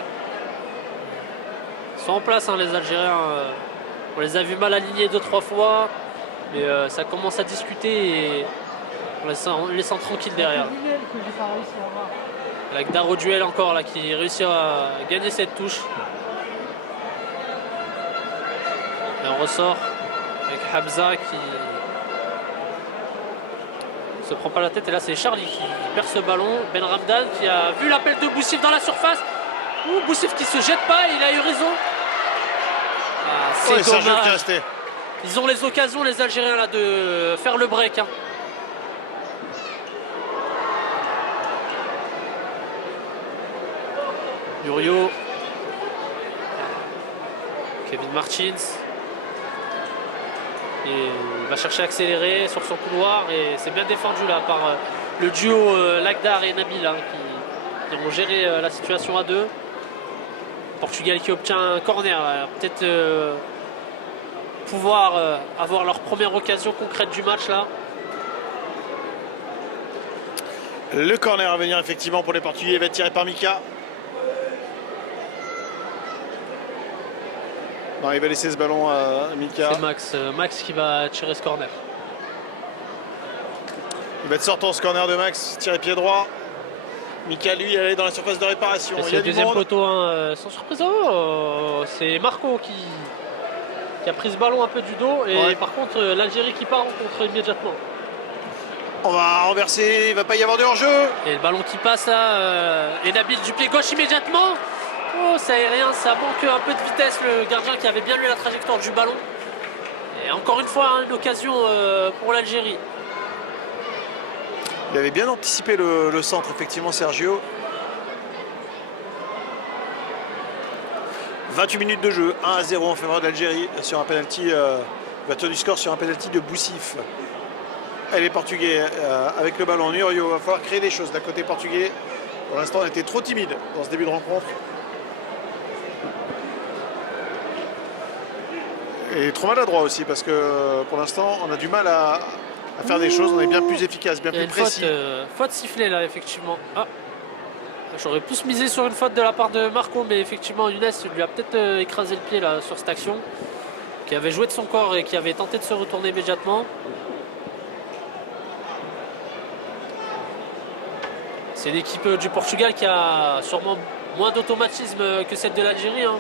Ils sont en place hein, les Algériens. On les a vus mal alignés 2-3 fois. Mais ça commence à discuter et on les sent tranquilles derrière. Lagdar au duel encore là, qui réussit à gagner cette touche. Et on ressort avec Hamza qui se prend pas la tête et là c'est Charlie qui perd ce ballon. Ben Ramdan qui a vu l'appel de Boussif dans la surface. Boussif qui se jette pas, il a eu raison. Ah, c'est dommage. Ils ont les occasions les Algériens là de faire le break. Hein. Nurio. Kevin Martins. Et il va chercher à accélérer sur son couloir et c'est bien défendu là par le duo Lagdar et Nabil hein, qui ont géré la situation à deux. Portugal qui obtient un corner, peut-être pouvoir avoir leur première occasion concrète du match là. Le corner à venir effectivement pour les Portugais va être tiré par Mika. Non, il va laisser ce ballon à Mika. C'est Max qui va tirer ce corner. Il va être sortant ce corner de Max, tiré pied droit. Mika lui elle est dans la surface de réparation. C'est le deuxième poteau hein, sans surprise. C'est Marco qui a pris ce ballon un peu du dos et ouais. Par contre l'Algérie qui part en contre immédiatement. On va renverser, il ne va pas y avoir de hors-jeu. Et le ballon qui passe là, et Nabil du pied gauche immédiatement. Oh, c'est aérien, ça manque un peu de vitesse, le gardien qui avait bien lu la trajectoire du ballon. Et encore une fois, hein, une occasion pour l'Algérie. Il avait bien anticipé le centre, effectivement, Sergio. 28 minutes de jeu, 1-0 en faveur de l'Algérie sur un penalty, ouverture du score sur un penalty de Boussif. Et les Portugais avec le ballon. Nurio va falloir créer des choses d'un côté portugais. Pour l'instant, on était trop timide dans ce début de rencontre. Et trop maladroit aussi parce que pour l'instant, on a du mal à faire des choses. On est bien plus efficace, bien plus précis. Faute sifflée là, effectivement. Ah. J'aurais plus misé sur une faute de la part de Marco, mais effectivement, Younes lui a peut-être écrasé le pied là, sur cette action. Qui avait joué de son corps et qui avait tenté de se retourner immédiatement. C'est l'équipe du Portugal qui a sûrement moins d'automatisme que celle de l'Algérie. Hein.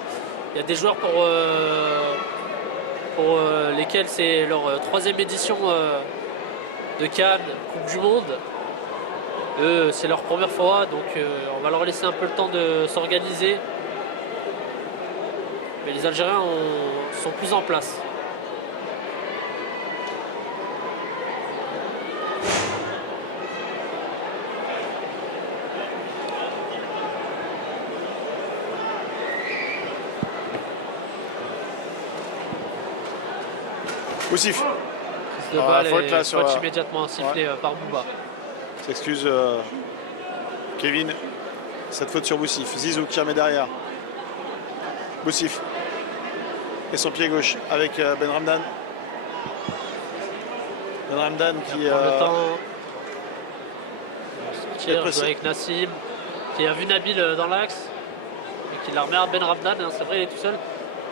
Il y a des joueurs pour lesquels c'est leur troisième édition de Cannes, Coupe du Monde. Eux, c'est leur première fois, donc on va leur laisser un peu le temps de s'organiser. Mais les Algériens sont plus en place. Boussif. Prise de balle faute, et là, sur faute la- immédiatement sifflée par Bouba. S'excuse Kevin. Cette faute sur Boussif. Zizou qui remet derrière. Boussif. Et son pied gauche avec Ben Ramdan. Ben Ramdan qui. Prendre le temps. Être Sortir, pressé. jouer avec Nassim, qui a vu Nabil dans l'axe et qui la remet à Ben Ramdan. Hein, c'est vrai, il est tout seul.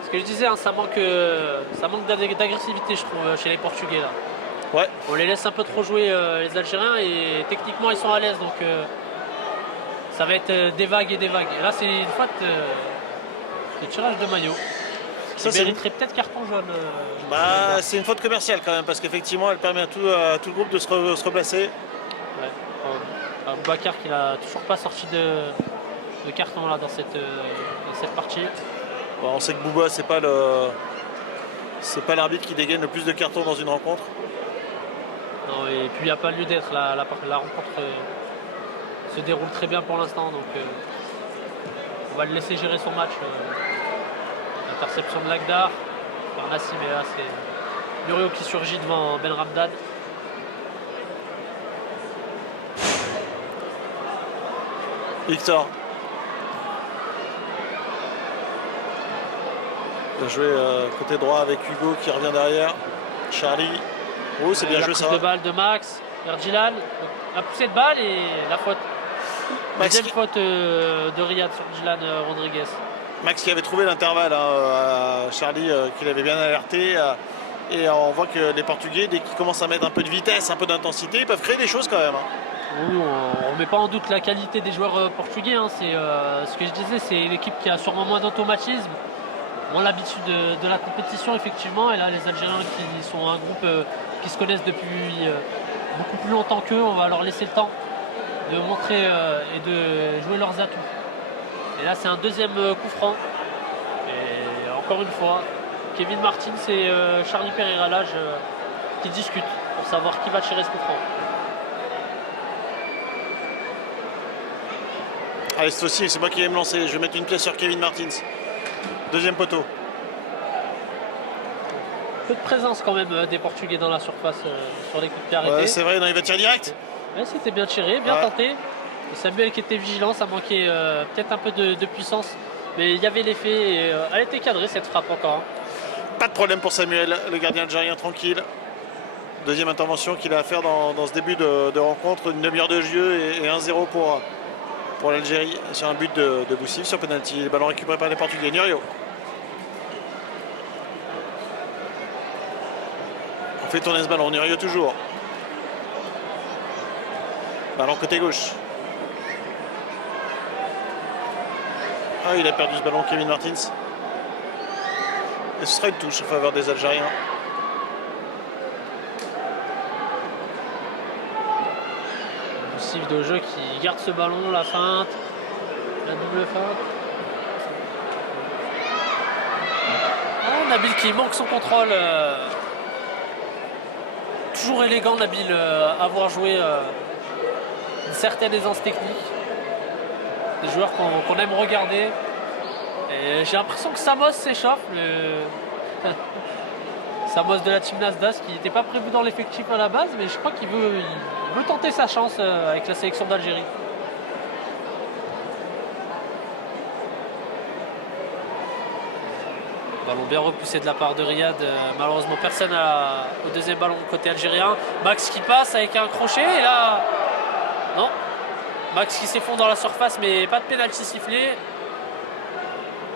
Ce que je disais, hein, ça manque d'agressivité, je trouve, chez les Portugais là. Ouais. On les laisse un peu trop jouer les Algériens et techniquement ils sont à l'aise, donc ça va être des vagues et des vagues. Et là c'est une faute de tirage de maillot. Ça, Ça c'est mériterait peut-être carton jaune. Bah, c'est une faute commerciale quand même parce qu'effectivement elle permet à tout le groupe de se replacer. Ouais. Bakar qui n'a toujours pas sorti de carton là dans cette partie. Bon, on sait que Bouba c'est pas l'arbitre qui dégaine le plus de cartons dans une rencontre. Non, et puis il n'y a pas lieu d'être. La rencontre se déroule très bien pour l'instant, donc on va le laisser gérer son match. Interception de Lagdar par Nassim, et là c'est Murillo qui surgit devant Ben Ramdan. Victor. Bien joué côté droit avec Hugo qui revient derrière. Charlie. Oh, c'est bien La joué prise ça. de balle de Max, Erdjilan, la poussée de balle et la faute. Max Deuxième qui- faute de Riyad sur Erdjilan Rodriguez. Max qui avait trouvé l'intervalle à Charlie qui l'avait bien alerté. Et on voit que les Portugais, dès qu'ils commencent à mettre un peu de vitesse, un peu d'intensité, ils peuvent créer des choses quand même. Oui, on ne met pas en doute la qualité des joueurs portugais. Hein. C'est ce que je disais, c'est l'équipe qui a sûrement moins d'automatisme, moins l'habitude de la compétition effectivement. Et là, les Algériens qui sont un groupe qui se connaissent depuis beaucoup plus longtemps qu'eux, on va leur laisser le temps de montrer et de jouer leurs atouts. Et là, c'est un deuxième coup franc. Et encore une fois, Kevin Martins et Charlie Pereira Lage qui discutent pour savoir qui va tirer ce coup franc. Allez, c'est aussi, c'est moi qui vais me lancer. Je vais mettre une pièce sur Kevin Martins. Deuxième poteau. Peu de présence quand même des Portugais dans la surface sur les coups de pied arrêtés. Ouais, c'est vrai, non, il va tirer direct. Ouais, c'était bien tiré, bien Ouais. tenté. Et Samuel qui était vigilant, ça manquait peut-être un peu de puissance, mais il y avait l'effet et elle était cadrée cette frappe encore. Hein. Pas de problème pour Samuel, le gardien algérien tranquille. Deuxième intervention qu'il a à faire dans ce début de rencontre. Une demi-heure de jeu et 1-0 pour l'Algérie sur un but de Boussif sur penalty. Le ballon récupéré par les Portugais. Nurio. On fait tourner ce ballon. Nurio toujours. Ballon côté gauche. Ah, il a perdu ce ballon, Kevin Martins. Et ce sera une touche en faveur des Algériens. Boussif de jeu qui garde ce ballon, la feinte, la double feinte. Oh, Nabil qui manque son contrôle. Toujours élégant Nabil, avoir joué une certaine aisance technique. Des joueurs qu'on aime regarder. Et j'ai l'impression que Samos s'échauffe. Samos de la team Nasdas qui n'était pas prévu dans l'effectif à la base, mais je crois qu'il veut tenter sa chance avec la sélection d'Algérie. Ballon bien repoussé de la part de Riyad. Malheureusement personne au deuxième ballon côté algérien. Max qui passe avec un crochet et là... Non. Max qui s'effondre dans la surface mais pas de pénalty sifflé.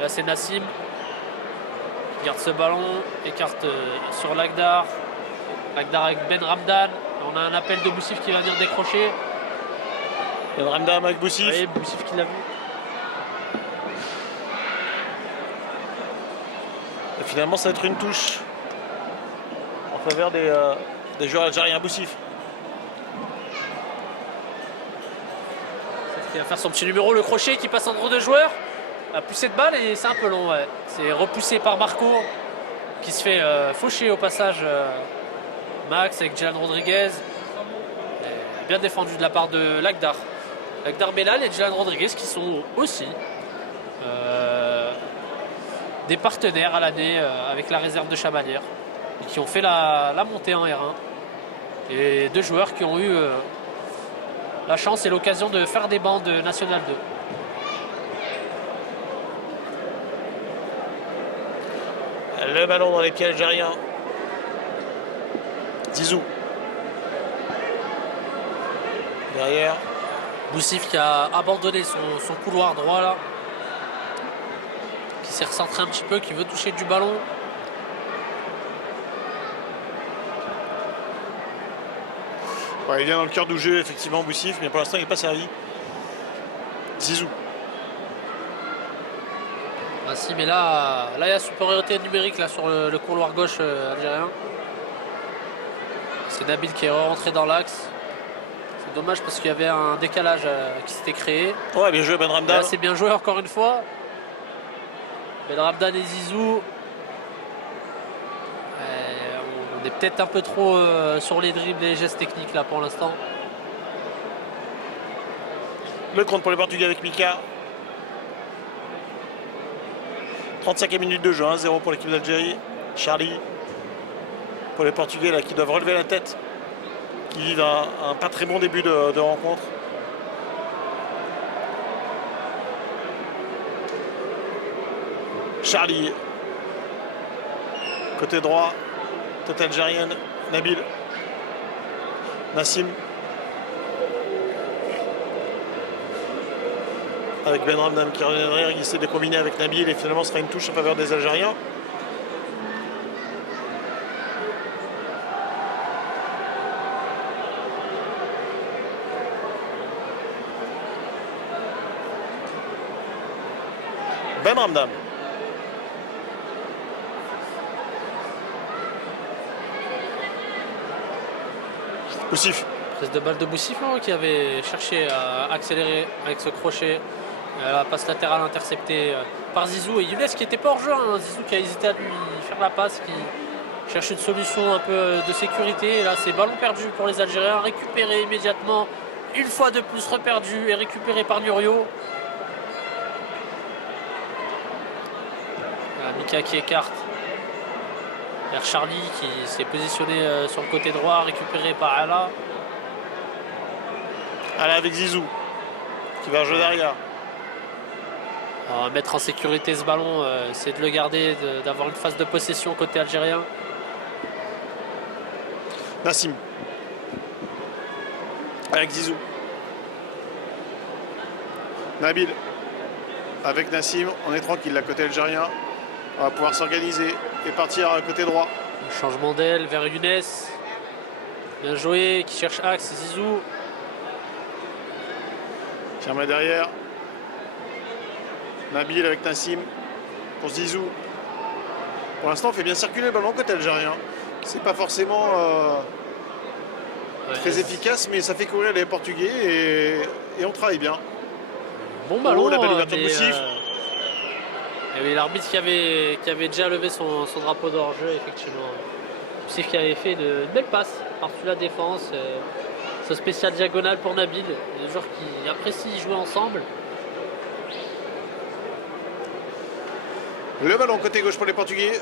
Là c'est Nassim qui garde ce ballon, écarte sur Lagdar. Lagdar avec Ben Ramdan. On a un appel de Boussif qui va venir décrocher. Ben Ramdan avec Boussif. Oui, Boussif qui l'a vu. Et finalement, ça va être une touche en faveur des joueurs algériens. Boussif. Il va faire son petit numéro, le crochet qui passe entre deux joueurs. La poussée de balle et c'est un peu long. Ouais. C'est repoussé par Marco qui se fait faucher au passage Max avec Jelan Rodriguez. Et bien défendu de la part de Lagdar. Lagdar Belal et Jelan Rodriguez qui sont aussi des partenaires à l'année avec la réserve de Chamalières et qui ont fait la montée en R1. Et 2 joueurs qui ont eu la chance et l'occasion de faire des bancs de National 2. Le ballon dans les pieds algériens. Zizou. Derrière. Boussif qui a abandonné son couloir droit là. Qui s'est recentré un petit peu, qui veut toucher du ballon. Ouais, il vient dans le cœur du jeu, effectivement, Boussif, mais pour l'instant, il n'est pas servi. Zizou. Ah si, mais là il y a supériorité numérique là, sur le couloir gauche algérien. C'est Nabil qui est rentré dans l'axe. C'est dommage parce qu'il y avait un décalage qui s'était créé. Ouais, bien joué, Ben Ramdan. Là, c'est bien joué encore une fois. Ben Ramdan et Zizou. On est peut-être un peu trop sur les dribbles et les gestes techniques là pour l'instant. Le compte pour les Portugais avec Mika. 35e minute de jeu, 1-0 pour l'équipe d'Algérie. Charlie pour les Portugais là, qui doivent relever la tête, qui vivent un pas très bon début de rencontre. Charlie, côté droit, tête algérienne, Nabil, Nassim, avec Ben Ramdan qui revient derrière, il essaie de combiner avec Nabil et finalement ce sera une touche en faveur des Algériens. Ben Ramdan. Boussif. Prise de balle de Boussif qui avait cherché à accélérer avec ce crochet. La passe latérale interceptée par Zizou et Younes qui était pas hors jeu. Zizou qui a hésité à lui faire la passe, qui cherche une solution un peu de sécurité. Et là, c'est ballon perdu pour les Algériens, récupéré immédiatement. Une fois de plus reperdu et récupéré par Nurio. Mika qui écarte vers Charlie qui s'est positionné sur le côté droit, récupéré par Ala. Ala avec Zizou qui va jouer derrière. Alors, mettre en sécurité ce ballon, c'est de le garder, d'avoir une phase de possession côté algérien. Nassim avec Zizou. Nabil avec Nassim, on est tranquille là côté algérien. On va pouvoir s'organiser et partir à côté droit. Changement d'aile vers Younes. Bien joué, qui cherche axe, Zizou. Tiens, derrière. Nabil avec Nassim pour Zizou. Pour l'instant, on fait bien circuler le ballon côté algérien. C'est pas forcément très efficace, mais ça fait courir les Portugais et on travaille bien. Bon ballon. La belle ouverture de Boussif. Et oui, l'arbitre qui avait déjà levé son drapeau d'hors-jeu, effectivement. Boussif qui avait fait une belle passe par-dessus la défense. Ce spécial diagonal pour Nabil. Des joueurs qui apprécient jouer ensemble. Le ballon côté gauche pour les Portugais.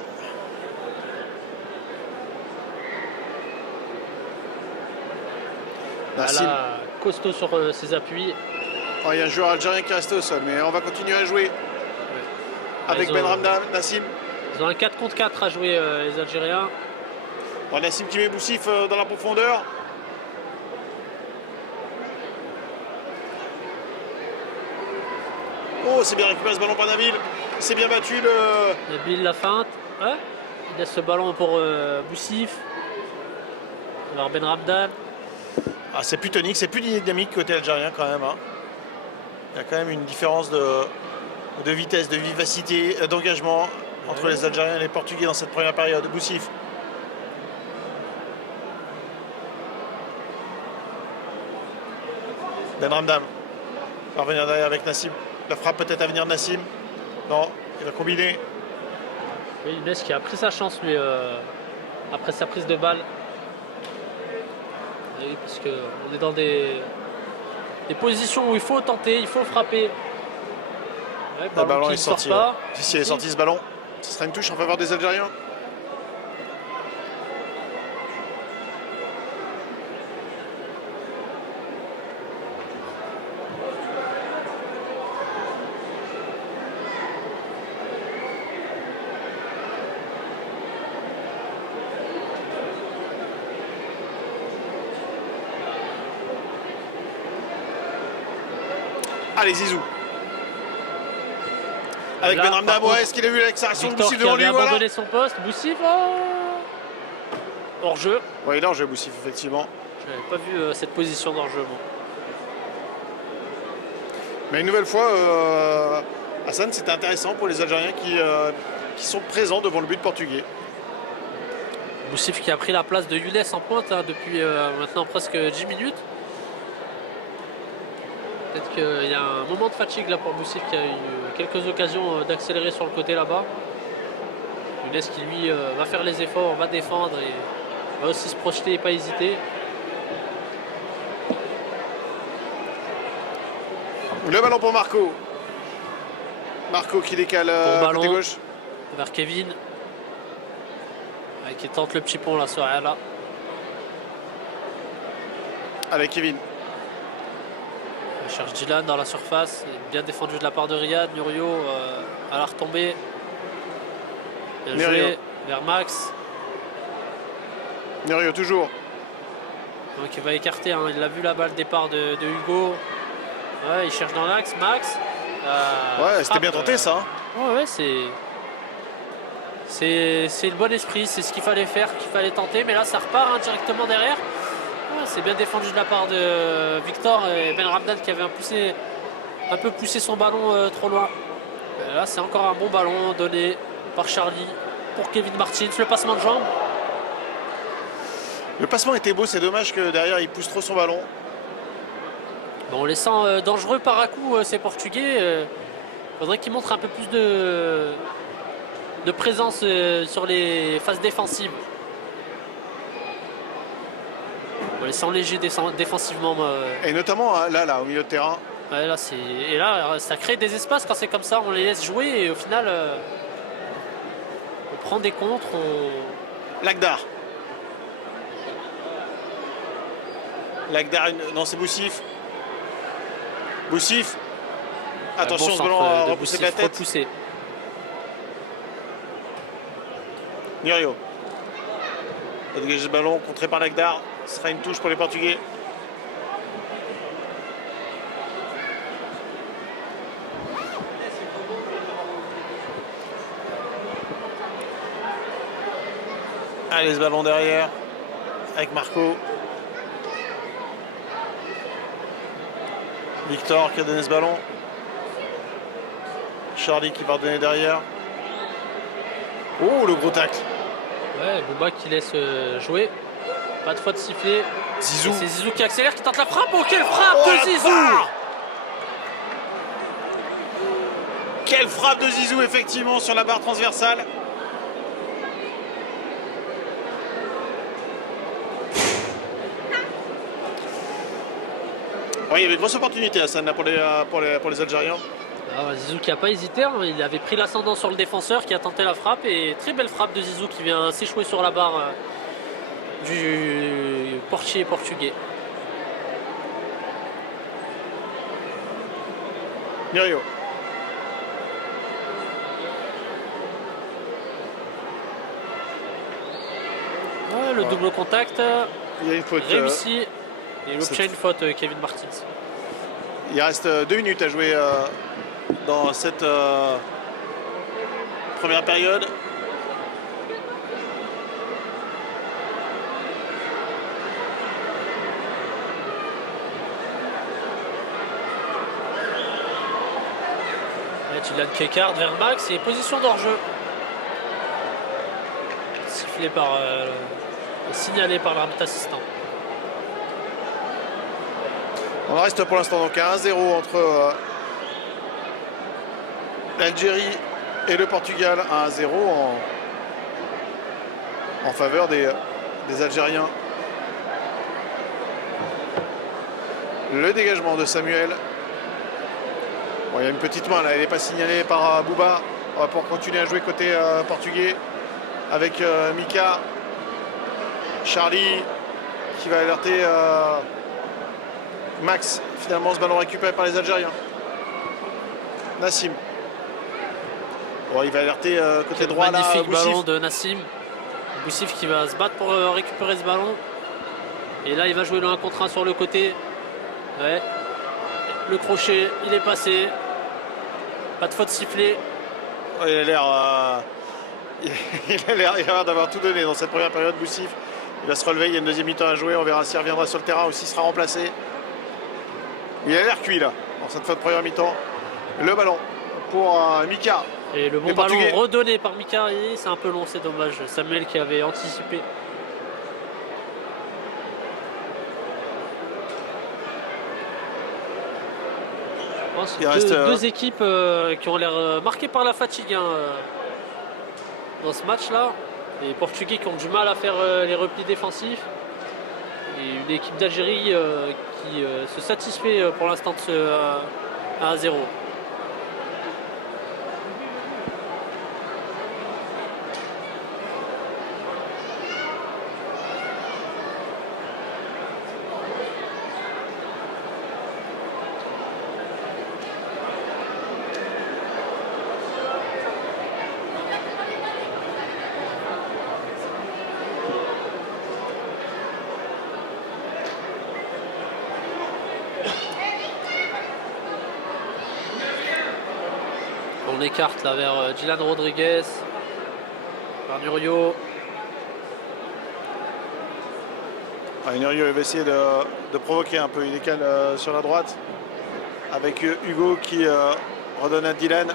Voilà, costaud sur ses appuis. Oh, il y a un joueur algérien qui reste au sol, mais on va continuer à jouer. Avec Ben Ramdan, Nassim. Ils ont un 4 contre 4 à jouer, les Algériens. Oh, Nassim qui met Boussif dans la profondeur. Oh, c'est bien récupéré ce ballon par Nabil. C'est bien battu le... Nabil la feinte. Ouais. Il laisse ce ballon pour Boussif. Alors Ben Ramdan. Ah, c'est plus tonique, c'est plus dynamique côté algérien quand même. Hein. Il y a quand même une différence de vitesse, de vivacité, d'engagement entre les Algériens et les Portugais dans cette première période. Boussif. Ben Ramdan va revenir derrière avec Nassim. La frappe peut-être à venir de Nassim. Non, il va combiner. Et Younes qui a pris sa chance lui après sa prise de balle. Et oui, parce qu'on est dans des positions où il faut tenter, il faut frapper. Ouais, Le ballon qui est ne sort sorti. pas. Si il est sorti ce ballon, ce sera une touche en faveur des Algériens. Allez Zizou. Avec Là, Benramda, par contre, est-ce qu'il a vu l'accélération de Victor Boussif qui devant avait lui, voilà. abandonné son poste. Boussif, hors-jeu. Oui, il est en jeu Boussif, effectivement. Je n'avais pas vu cette position d'hors-jeu. Moi. Mais une nouvelle fois, Hassan, c'était intéressant pour les Algériens qui sont présents devant le but portugais. Boussif qui a pris la place de Younes en pointe hein, depuis maintenant presque 10 minutes. Peut-être qu'il y a un moment de fatigue là pour Boussif qui a eu quelques occasions d'accélérer sur le côté là-bas. Younes qui lui va faire les efforts, va défendre et va aussi se projeter et pas hésiter. Le ballon pour Marco. Marco qui décale Bon côté ballon. gauche. Vers Kevin. Qui tente le petit pont là sur là. Avec Kevin. Il cherche Dylan dans la surface. Bien défendu de la part de Riyad. Nurio à la retombée. Bien Nurio. joué vers Max. Nurio toujours. Donc il va écarter. Hein. Il a vu la balle départ de Hugo. Ouais, il cherche dans l'axe. Max. Ouais, c'était frappe, bien tenté ça. Hein. Ouais, c'est le bon esprit, c'est ce qu'il fallait faire, qu'il fallait tenter, mais là ça repart hein, directement derrière. Ouais, c'est bien défendu de la part de Victor et Benramda qui avait un peu poussé son ballon trop loin. Et là c'est encore un bon ballon donné par Charlie pour Kevin Martins, le passement de jambe. Le passement était beau, c'est dommage que derrière il pousse trop son ballon. Bon, on les sent dangereux par à coup ces Portugais. Faudrait qu'ils montrent un peu plus de présence sur les phases défensives. On les sent légers défensivement. Et notamment là, au milieu de terrain. Ouais, là, et là, ça crée des espaces quand c'est comme ça. On les laisse jouer et au final, on prend des contres. Lagdar. Lagdar, non c'est Boussif. Boussif. Attention, bon ce centre ballon a de repoussé de Boussif, la tête. repoussé. Nurio. Il a dégagé le ballon, contré par Lagdar. Ce sera une touche pour les Portugais. Allez, ce ballon derrière. Avec Marco. Victor qui a donné ce ballon. Charlie qui va redonner derrière. Oh, le gros tacle. Ouais, Bouba qui laisse jouer. Pas de faute sifflée. Zizou. C'est Zizou qui accélère, qui tente la frappe. Oh, quelle frappe Oh, de la Zizou! barre. Quelle frappe de Zizou, effectivement, sur la barre transversale. Oui, il y avait une grosse opportunité, Hassan, là, pour les Algériens. Ah, Zizou qui n'a pas hésité, hein. Il avait pris l'ascendant sur le défenseur qui a tenté la frappe et très belle frappe de Zizou qui vient s'échouer sur la barre du portier portugais. Nurio. Ouais, le double contact Il y a une faute. réussi. Et il obtient c'est- une faute Kevin Martins. Il reste 2 minutes à jouer dans cette première période. Dylan Kekard vers Max et position d'hors-jeu. Sifflé par signalé par l'arbitre assistant. On en reste pour l'instant donc à 1-0 entre l'Algérie et le Portugal 1-0 en faveur des Algériens. Le dégagement de Samuel. Bon, il y a une petite main là, elle n'est pas signalée par Bouba. On va pouvoir continuer à jouer côté portugais avec Mika. Charlie qui va alerter Max. Finalement, ce ballon récupéré par les Algériens. Nassim. Bon, il va alerter côté droit. Magnifique là, ballon de Nassim. Boussif qui va se battre pour récupérer ce ballon. Et là, il va jouer le 1 contre 1 sur le côté. Ouais. Le crochet, il est passé. Pas de faute sifflée. Il a l'air il a l'air d'avoir tout donné dans cette première période. Boussif. Il va se relever. Il y a une deuxième mi-temps à jouer. On verra s'il reviendra sur le terrain ou s'il sera remplacé. Il a l'air cuit là, dans cette fin de première mi-temps. Le ballon pour Mika. Et le bon ballon redonné par Mika. C'est un peu long, c'est dommage. Samuel qui avait anticipé. Deux équipes qui ont l'air marquées par la fatigue dans ce match-là. Les Portugais qui ont du mal à faire les replis défensifs. Et une équipe d'Algérie qui se satisfait pour l'instant de ce 1-0. On écarte là vers Dylan Rodriguez, vers Nurio. Nurio va essayer de provoquer un peu. Il décale sur la droite avec Hugo qui redonne à Dylan.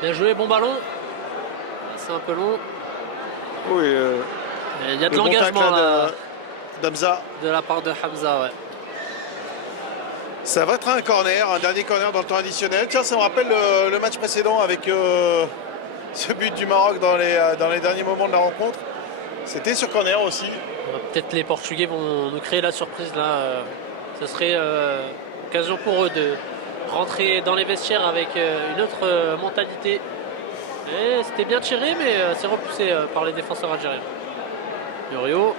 Bien joué, bon ballon. C'est un peu long. Oui, il y a de l'engagement là d'Hamza. De la part de Hamza, ouais. Ça va être un corner, un dernier corner dans le temps additionnel. Tiens, ça me rappelle le match précédent avec ce but du Maroc dans les derniers moments de la rencontre. C'était sur corner aussi. Peut-être les Portugais vont nous créer la surprise là. Ce serait occasion pour eux de rentrer dans les vestiaires avec une autre mentalité. Et c'était bien tiré, mais c'est repoussé par les défenseurs algériens. Nurio.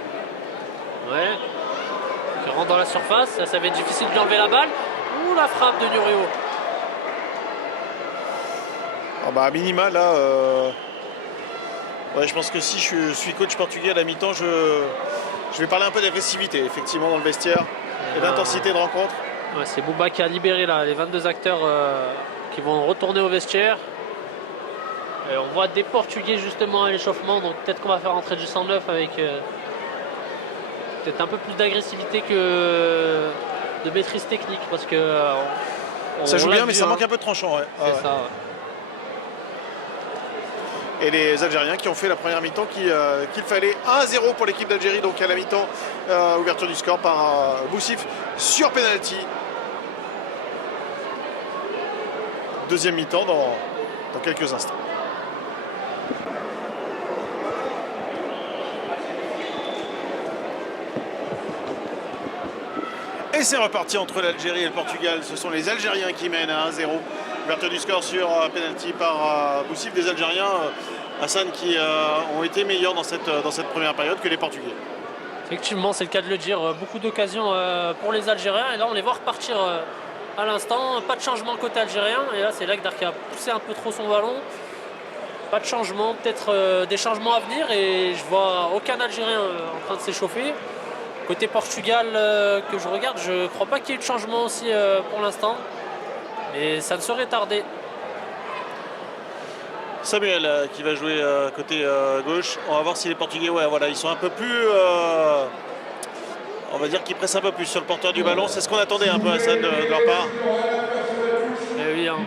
Ouais. Qui rentre dans la surface. Ça va être difficile de lui enlever la balle. Ouh, la frappe de Nurio. Oh bah, à minima, là, ouais, je pense que si je suis coach portugais à la mi-temps, je vais parler un peu d'agressivité, effectivement, dans le vestiaire et d'intensité de rencontre. Ouais, c'est Bouba qui a libéré là, les 22 acteurs qui vont retourner au vestiaire. Et on voit des Portugais justement à l'échauffement, donc peut-être qu'on va faire entrer du 109 avec peut-être un peu plus d'agressivité que de maîtrise technique, parce que ça joue bien, mais ça manque un peu de tranchant. Ouais. C'est ça. Ouais. Et les Algériens qui ont fait la première mi-temps qu'il fallait. 1-0 pour l'équipe d'Algérie, donc à la mi-temps, ouverture du score par Boussif sur penalty. Deuxième mi-temps dans quelques instants. Et c'est reparti entre l'Algérie et le Portugal. Ce sont les Algériens qui mènent à 1-0. Ouverture du score sur penalty par Boussif, des Algériens, Hassan, qui ont été meilleurs dans cette première période que les Portugais. Effectivement, c'est le cas de le dire. Beaucoup d'occasions pour les Algériens. Et là, on les voit repartir à l'instant. Pas de changement côté algérien. Et là, c'est Lakhdar qui a poussé un peu trop son ballon. Pas de changement, peut-être des changements à venir. Et je vois aucun Algérien en train de s'échauffer. Côté Portugal que je regarde, je ne crois pas qu'il y ait eu de changement aussi pour l'instant. Mais ça ne saurait tarder. Samuel qui va jouer côté gauche. On va voir si les Portugais, ouais, voilà, ils sont un peu plus... on va dire qu'ils pressent un peu plus sur le porteur du ballon. C'est ce qu'on attendait un peu, Hassan, de leur part. Eh oui, hein.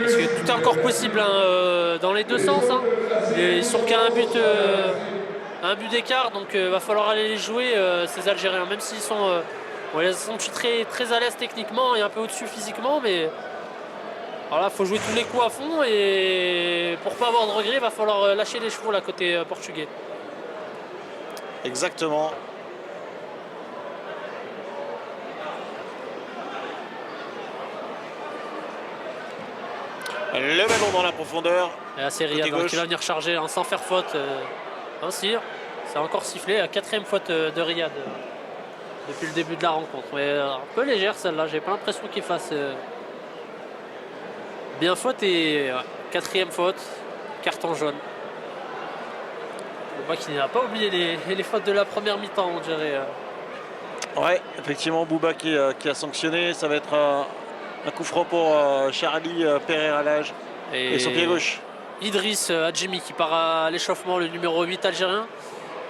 Parce que tout est encore possible hein, dans les deux sens. Hein. Ils sont qu'à un but d'écart, donc il va falloir aller les jouer, ces Algériens. Même s'ils sont, ils sont très, très à l'aise techniquement et un peu au-dessus physiquement, mais Alors là, il faut jouer tous les coups à fond et pour pas avoir de regrets, il va falloir lâcher les chevaux là côté portugais. Exactement. Le ballon dans la profondeur. Et là, c'est Côté Riyad gauche. qui va venir charger hein, sans faire faute. Aussi, c'est encore sifflé, la 4e faute de Riyad depuis le début de la rencontre. Mais un peu légère celle-là, j'ai pas l'impression qu'il fasse bien faute et 4e faute, carton jaune. On voit qu'il n'a pas oublié les fautes de la première mi-temps, on dirait. Ouais, effectivement, Bouba qui a sanctionné. Ça va être un coup franc pour Charlie Pereira Lage et son pied gauche. Idriss Adjemi qui part à l'échauffement, le numéro 8 algérien,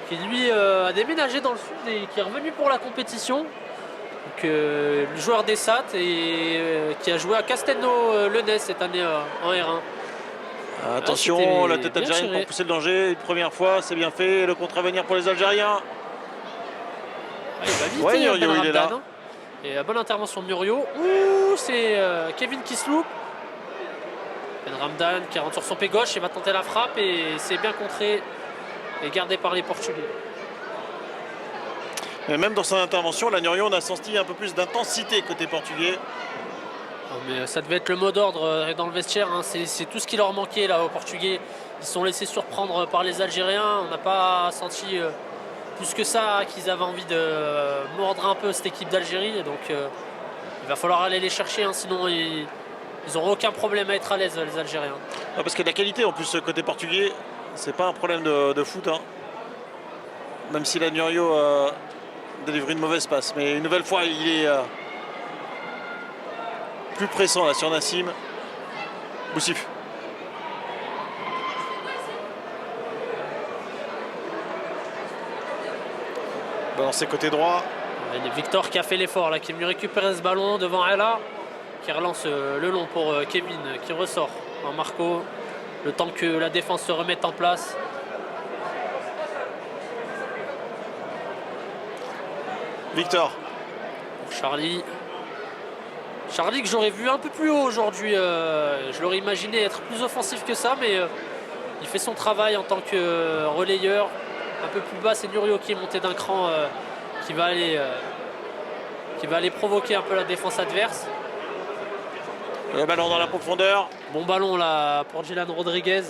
qui lui a déménagé dans le sud et qui est revenu pour la compétition. Donc, le joueur des SAT et qui a joué à Castelnau-Lenez cette année en R1. Attention, c'était la tête bien algérienne tiré. pour pousser le danger. Une première fois, c'est bien fait. Le contre à venir pour les Algériens. Ah, il va vite, Ouais, Murio, Ben il est là. Ramdan, hein. Et bonne intervention de Murio. Ouh, c'est Kevin qui se loupe. Ben Ramdan qui rentre sur son pied gauche et va tenter la frappe et c'est bien contré et gardé par les Portugais. Et même dans son intervention, la Nurion, on a senti un peu plus d'intensité côté portugais. Non, mais ça devait être le mot d'ordre dans le vestiaire, hein. C'est tout ce qui leur manquait là aux Portugais. Ils se sont laissés surprendre par les Algériens. On n'a pas senti plus que ça qu'ils avaient envie de mordre un peu cette équipe d'Algérie. Donc il va falloir aller les chercher, hein, sinon ils n'auront aucun problème à être à l'aise les Algériens. Ah, parce qu'il y a de la qualité en plus côté portugais. C'est pas un problème de foot. Hein. Même si la Nurio délivre une mauvaise passe. Mais une nouvelle fois, il est plus pressant là sur Nassim. Boussif. Balancé côté droit. Et Victor qui a fait l'effort, là, qui est venu récupérer ce ballon devant Ella, qui relance le long pour Kevin, qui ressort en Marco. Le temps que la défense se remette en place. Victor. Charlie. Charlie que j'aurais vu un peu plus haut aujourd'hui. Je l'aurais imaginé être plus offensif que ça, mais il fait son travail en tant que relayeur. Un peu plus bas, c'est Nurio qui est monté d'un cran, qui va aller provoquer un peu la défense adverse. Le ballon dans la profondeur. Bon ballon là pour Dylan Rodriguez.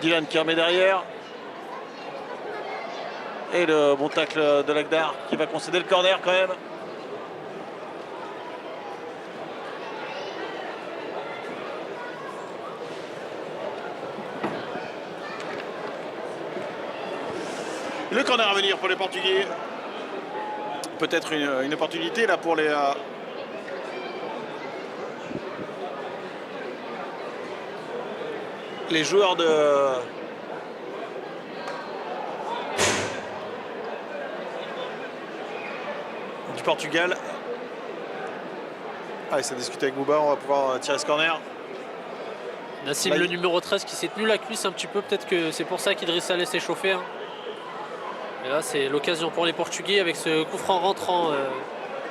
Dylan qui remet derrière. Et le bon tacle de Lagdar qui va concéder le corner quand même. Le corner à venir pour les Portugais. Peut-être une opportunité là pour les joueurs du Portugal. Ah, ça discute avec Bouba, on va pouvoir tirer ce corner. Nassim, Là, le numéro 13, qui s'est tenu la cuisse un petit peu. Peut-être que c'est pour ça qu'Idriss allait s'échauffer. Hein. Et là, c'est l'occasion pour les Portugais avec ce coup franc rentrant,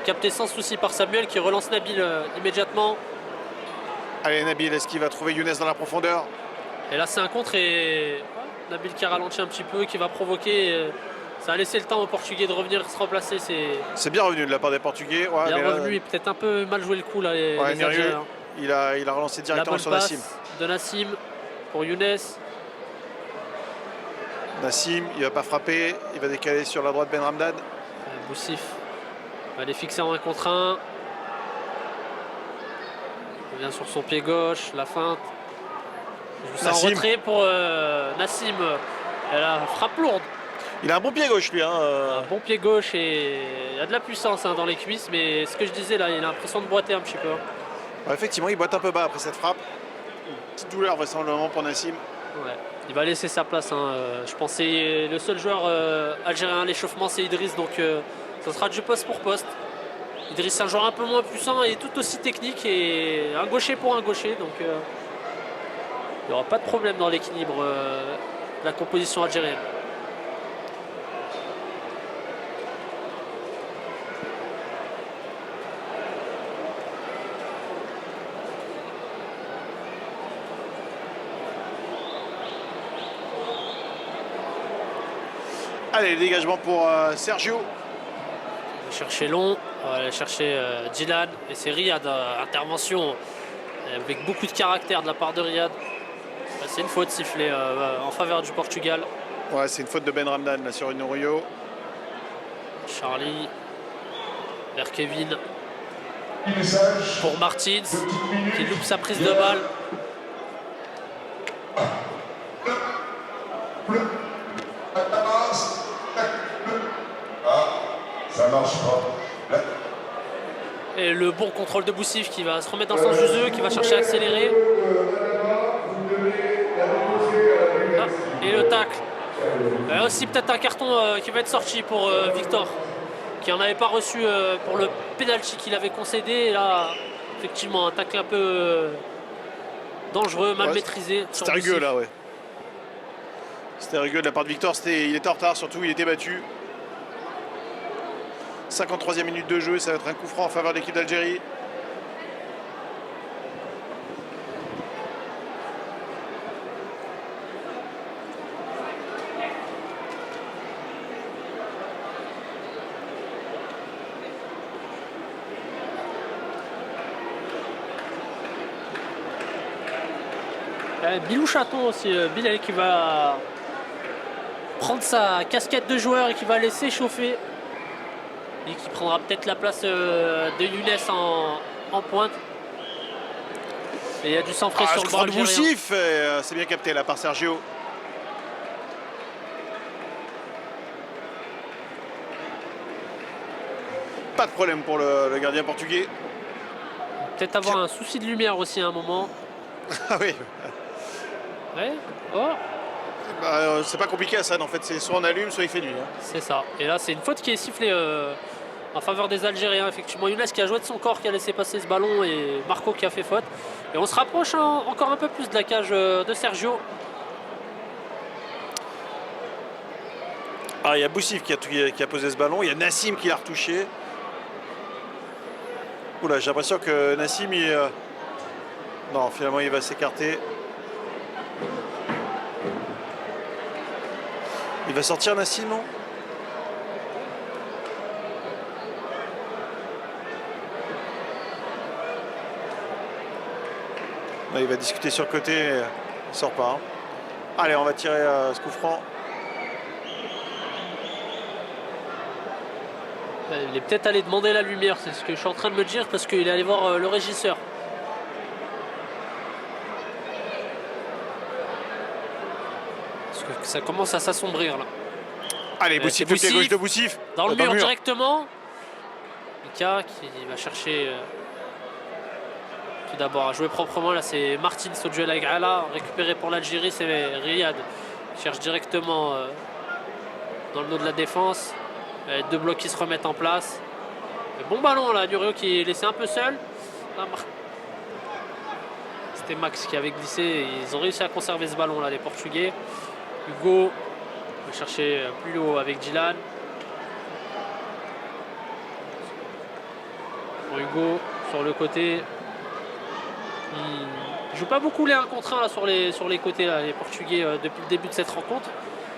capté sans souci par Samuel qui relance Nabil immédiatement. Allez, Nabil, est-ce qu'il va trouver Younes dans la profondeur? Et là, c'est un contre et Nabil qui a ralenti un petit peu, qui va provoquer. Ça a laissé le temps aux Portugais de revenir se remplacer. C'est C'est bien revenu de la part des Portugais. Ouais, bien mais là, revenu et peut-être un peu mal joué le coup là, les Muriel, Algériens. il a relancé La directement bonne sur passe Nassim. de Nassim pour Younes. Nassim, il va pas frapper, il va décaler sur la droite Ben Ramdan. Boussif va les fixer en 1 contre 1. Il revient sur son pied gauche, la feinte. Il joue ça en Nassim. retrait pour Nassim. Et la frappe lourde. Il a un bon pied gauche lui. Hein, Un bon pied gauche et il y a de la puissance hein, dans les cuisses. Mais ce que je disais là, il a l'impression de boiter un petit peu. Ouais, effectivement, il boite un peu bas après cette frappe. Une petite douleur vraisemblablement pour Nassim. Ouais. Il va laisser sa place. Hein. Je pense que c'est le seul joueur algérien à l'échauffement, c'est Idriss. Donc ça sera du poste pour poste. Idriss, c'est un joueur un peu moins puissant et tout aussi technique. Et un gaucher pour un gaucher. Donc il n'y aura pas de problème dans l'équilibre de la composition algérienne. Allez, le dégagement pour Sergio. On va chercher long, on va aller chercher Dylan. Et c'est Riyad, intervention avec beaucoup de caractère de la part de Riyad. C'est une faute sifflée en faveur du Portugal. Ouais, c'est une faute de Ben Ramdan là, sur une Rio. Charlie vers Kevin Il est sage. pour Martins qui loupe sa prise de balle. Ah, ça marche pas. Là, Et le bon contrôle de Boussif qui va se remettre dans le sens du jeu, qui va chercher à accélérer. Ah, et le tacle. Aussi peut-être un carton qui va être sorti pour Victor, qui n'en avait pas reçu pour le penalty qu'il avait concédé. Et là, effectivement, un tacle un peu dangereux, mal maîtrisé. C'était rugueux là, ouais. C'était rugueux de la part de Victor. Il était en retard, surtout, il était battu. 53e minute de jeu, ça va être un coup franc en faveur de l'équipe d'Algérie. Bilou Chaton aussi, Bilal qui va prendre sa casquette de joueur et qui va laisser chauffer. Et qui prendra peut-être la place de Younes en pointe. Et il y a du sang frais sur le bras de algérien. Boussif, c'est bien capté là par Sergio. Pas de problème pour le gardien portugais. Peut-être avoir un souci de lumière aussi à un moment. Ah oui. Ouais. Oh, Bah, c'est pas compliqué à ça, en fait, c'est soit on allume, soit il fait nuit. Hein. c'est ça. Et là, c'est une faute qui est sifflée en faveur des Algériens. Effectivement, Younes qui a joué de son corps, qui a laissé passer ce ballon, et Marco qui a fait faute. Et on se rapproche encore un peu plus de la cage de Sergio. Ah, il y a Boussif qui a posé ce ballon, il y a Nassim qui l'a retouché. Oula, j'ai l'impression que Nassim, non, finalement, il va s'écarter. Il va sortir Nassim, non? Là, il va discuter sur le côté, il sort pas. Hein. Allez, on va tirer ce coup franc. Il est peut-être allé demander la lumière, c'est ce que je suis en train de me dire, parce qu'il est allé voir le régisseur. Parce que ça commence à s'assombrir là. Allez, Boussif, le pied gauche de Boussif. Dans le mur directement. Mika qui va chercher tout d'abord à jouer proprement. Là, c'est Martins au duel avec Ala. Récupéré pour l'Algérie, c'est Riyad qui cherche directement dans le dos de la défense. Deux blocs qui se remettent en place. Bon ballon là, Nurio qui est laissé un peu seul. C'était Max qui avait glissé. Ils ont réussi à conserver ce ballon là, les Portugais. Hugo va chercher plus haut avec Dylan. Bon, Hugo sur le côté. Il joue pas beaucoup les 1 contre 1 là, sur les côtés là, les Portugais depuis le début de cette rencontre.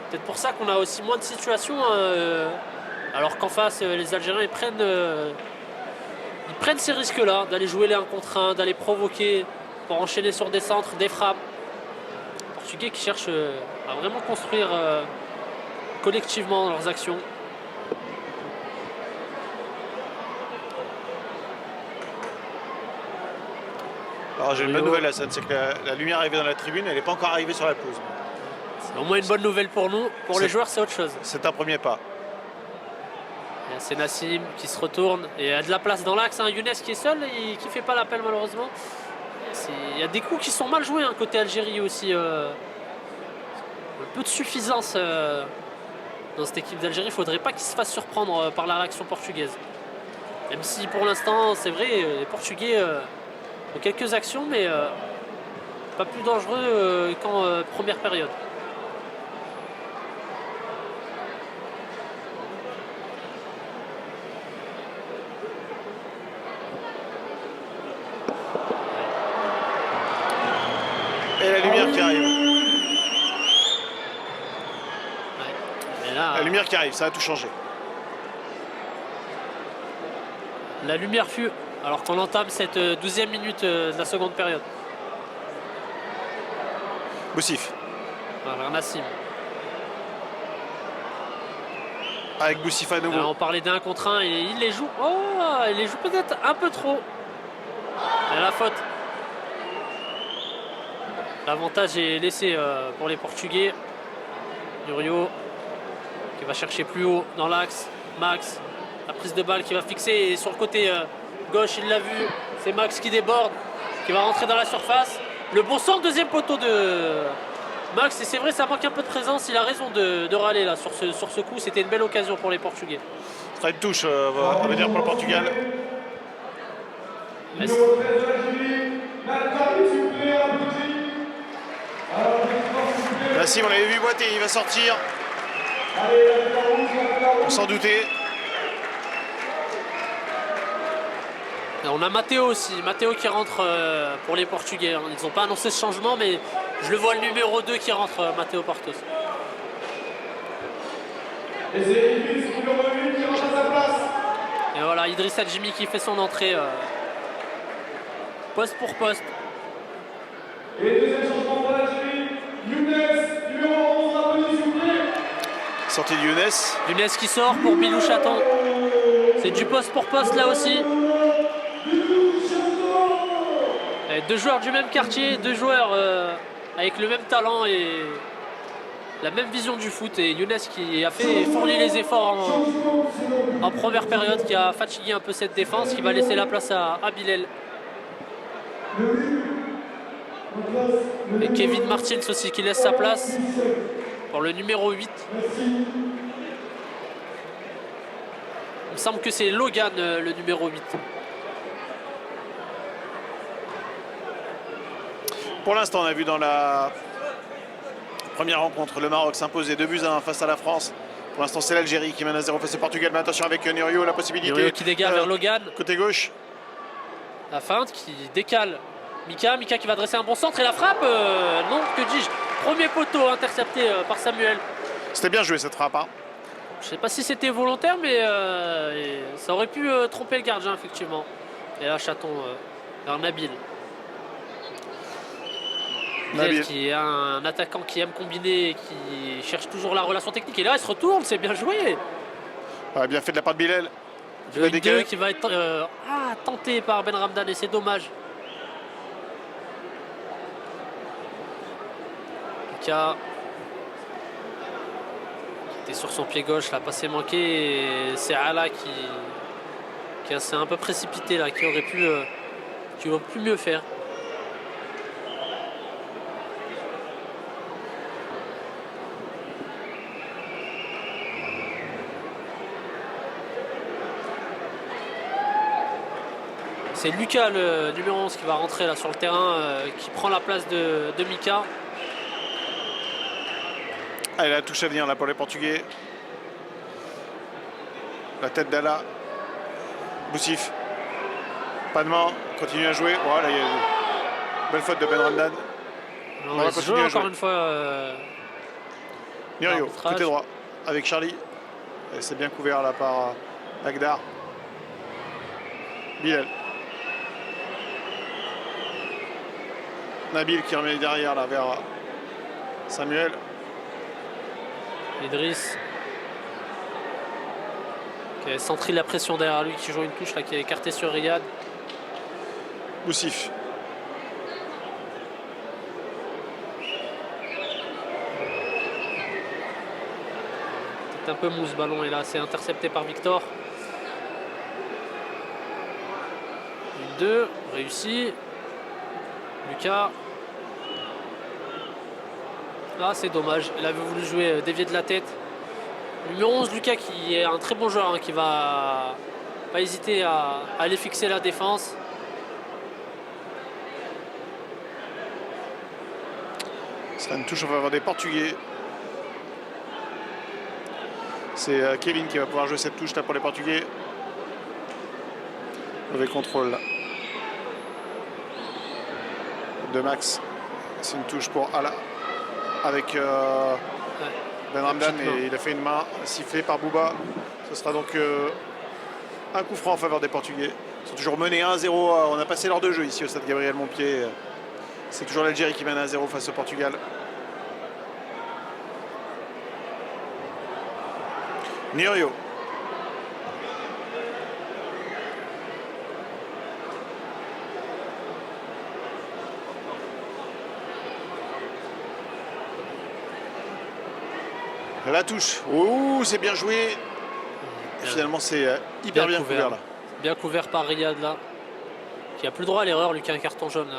Peut-être pour ça qu'on a aussi moins de situations. Alors qu'en face, les Algériens ils prennent ces risques-là, d'aller jouer les 1 contre 1, d'aller provoquer pour enchaîner sur des centres, des frappes. Les Portugais qui cherchent à vraiment construire collectivement leurs actions. Alors j'ai une bonne nouvelle, Hassan, c'est que la lumière est arrivée dans la tribune, elle n'est pas encore arrivée sur la pelouse. C'est au moins une bonne nouvelle pour nous. Pour les joueurs, c'est autre chose. C'est un premier pas. C'est Nassim qui se retourne et il y a de la place dans l'axe. Hein. Younes qui est seul et qui ne fait pas l'appel malheureusement. Il y a des coups qui sont mal joués hein, côté Algérie aussi. Un peu de suffisance dans cette équipe d'Algérie. Il ne faudrait pas qu'ils se fassent surprendre par la réaction portugaise. Même si pour l'instant, c'est vrai, les Portugais ont quelques actions, mais pas plus dangereux qu'en première période. Et la lumière qui arrive. Ouais. Mais là, La lumière lumière qui arrive, ça va tout changer. La lumière fut alors qu'on entame cette 12e minute de la seconde période. Boussif Voilà, Nassim. avec Boussif à nouveau. Alors, on parlait d'un contre un et il les joue. Oh, il les joue peut-être un peu trop. Et la faute. L'avantage est laissé pour les Portugais. Nurio qui va chercher plus haut dans l'axe. Max, la prise de balle qui va fixer et sur le côté gauche, il l'a vu. C'est Max qui déborde, qui va rentrer dans la surface. Le bon centre, deuxième poteau de Max. Et c'est vrai, ça manque un peu de présence. Il a raison de râler là sur ce coup. C'était une belle occasion pour les Portugais. Ce sera une touche à venir pour le Portugal. Merci. Nassim, on l'avait vu boiter, il va sortir. On s'en doutait. Et on a Matteo aussi, Matteo qui rentre pour les Portugais. Ils n'ont pas annoncé ce changement, mais je le vois le numéro 2 qui rentre, Matteo Portos. Et c'est Idriss, numéro 8, qui rentre à sa place. Et voilà, Idriss Adjimi qui fait son entrée poste pour poste. Et deuxième changement pour la Algérie, Younes, numéro 11, rappelez s'il vous plaît. Sortie de Younes. Younes qui sort pour Bilou Chaton. C'est du poste pour poste là aussi. Et deux joueurs du même quartier, deux joueurs avec le même talent et la même vision du foot. Et Younes qui a fourni les efforts en première période, qui a fatigué un peu cette défense, qui va laisser la place à Bilal. Et Kevin Martins aussi qui laisse sa place pour le numéro 8. Il me semble que c'est Logan le numéro 8. Pour l'instant, on a vu dans la première rencontre le Maroc s'imposer 2-1 face à la France. Pour l'instant, c'est l'Algérie qui mène à 0 face au Portugal. Mais attention avec Nurio, la possibilité. Nurio qui dégage vers Logan. Côté gauche. La feinte qui décale. Mika qui va dresser un bon centre et la frappe. Non, que dis-je. Premier poteau intercepté par Samuel. C'était bien joué cette frappe. Hein. Je ne sais pas si c'était volontaire, mais ça aurait pu tromper le gardien, effectivement. Et là, Chaton vers Nabil. Nabil qui est un attaquant qui aime combiner et qui cherche toujours la relation technique. Et là, il se retourne, c'est bien joué. Ouais, bien fait de la part de Bilal. Le 2 qui va être tenté par Ben Ramdan et c'est dommage. Mika qui était sur son pied gauche, la passe est manquée et c'est Ala qui s'est un peu précipité là, qui aurait pu mieux faire. C'est Lucas, le numéro 11, qui va rentrer là sur le terrain, qui prend la place de Mika. Allez, la touche à venir là pour les Portugais. La tête d'Ala. Boussif. Pas de main. Continue à jouer. Voilà, il y a une belle faute de Ben Ramdan. On va continuer à jouer encore une fois. Nurio, côté droit. Avec Charlie. C'est bien couvert là par Agdar. Bilal. Nabil qui remet derrière là vers Samuel. Idriss qui a centré la pression derrière lui, qui joue une touche là, qui est écartée sur Riyad. Boussif. C'est un peu mou ce ballon et là c'est intercepté par Victor. Une 2, réussi. Lucas. Ah, c'est dommage, il avait voulu jouer dévier de la tête. Numéro 11, Lucas, qui est un très bon joueur, hein, qui va pas hésiter à aller fixer la défense. Ce sera une touche en faveur des Portugais. C'est Kevin qui va pouvoir jouer cette touche là pour les Portugais. Mauvais contrôle là de Max. C'est une touche pour Ala avec Ben Ramdan, mais il a fait une main sifflée par Bouba. Ce sera donc un coup franc en faveur des Portugais. Ils sont toujours menés 1-0. On a passé l'heure de jeu ici au stade Gabriel Montpied. C'est toujours l'Algérie qui mène 1-0 face au Portugal. Nirio. La touche. Ouh, c'est bien joué. Et finalement, c'est hyper bien couvert là. Bien couvert par Riyad là. Qui a plus le droit à l'erreur, lui qui a un carton jaune.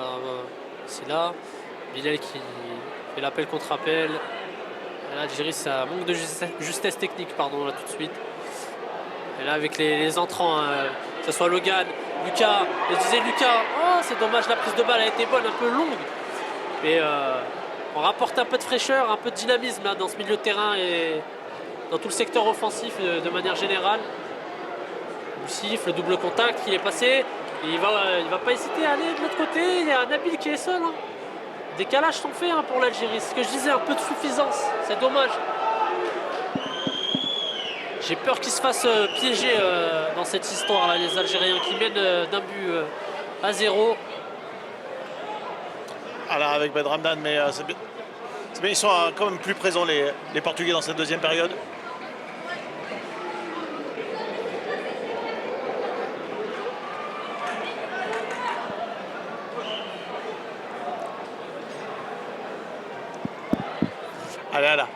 C'est là. Bilal qui fait l'appel contre appel. L'Algérie, ça manque de justesse technique, pardon, là tout de suite. Et là, avec les entrants, que ce soit Logan, Lucas, je disais Lucas, oh, c'est dommage, la prise de balle a été bonne, un peu longue. Mais on rapporte un peu de fraîcheur, un peu de dynamisme là, dans ce milieu de terrain et dans tout le secteur offensif de manière générale. Le double contact qui est passé. Et il va pas hésiter à aller de l'autre côté. Il y a Nabil qui est seul. Hein. Décalages sont faits pour l'Algérie. Ce que je disais, un peu de suffisance. C'est dommage. J'ai peur qu'ils se fassent piéger dans cette histoire là, les Algériens qui mènent d'un but à 0. Alors avec Ben Ramdan, mais c'est bien. Ils sont quand même plus présents les Portugais dans cette deuxième période. Allez, là.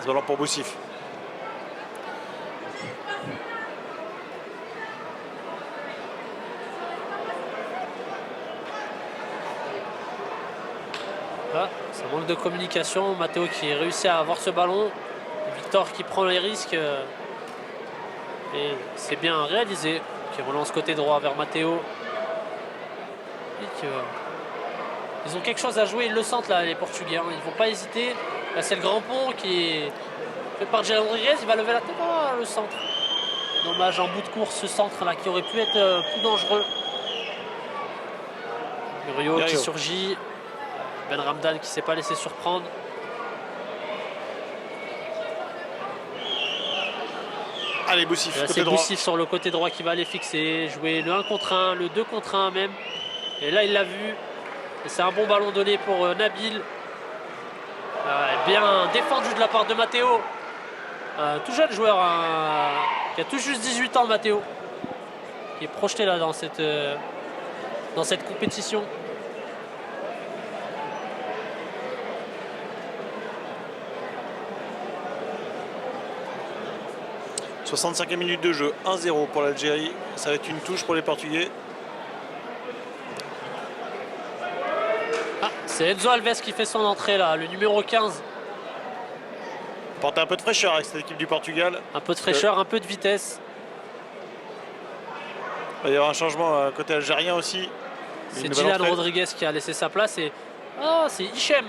Ce ballon pour Boussif. Ah, ça manque de communication. Matteo qui réussit à avoir ce ballon. Victor qui prend les risques. Et c'est bien réalisé. Qui relance côté droit vers Matteo. Ils ont quelque chose à jouer. Ils le sentent là, les Portugais. Hein. Ils ne vont pas hésiter. Là, c'est le grand pont qui est fait par Jalen Rodriguez. Il va lever la tête. Oh, le centre. Dommage en bout de course, ce centre là qui aurait pu être plus dangereux. Murillo qui surgit. Ben Ramdan qui ne s'est pas laissé surprendre. Allez, Boussif, c'est Boussif sur le côté droit qui va aller fixer, jouer le 1 contre 1, le 2 contre 1 même. Et là, il l'a vu. Et c'est un bon ballon donné pour Nabil. Bien défendu de la part de Matteo. Tout jeune joueur, qui a tout juste 18 ans, Matteo. Qui est projeté là dans cette compétition. 65e minute de jeu, 1-0 pour l'Algérie. Ça va être une touche pour les Portugais. Ah, c'est Enzo Alves qui fait son entrée là, le numéro 15. Porte un peu de fraîcheur avec cette équipe du Portugal. Un peu de fraîcheur, un peu de vitesse. Il va y avoir un changement côté algérien aussi. C'est Dylan Rodriguez qui a laissé sa place et c'est Hichem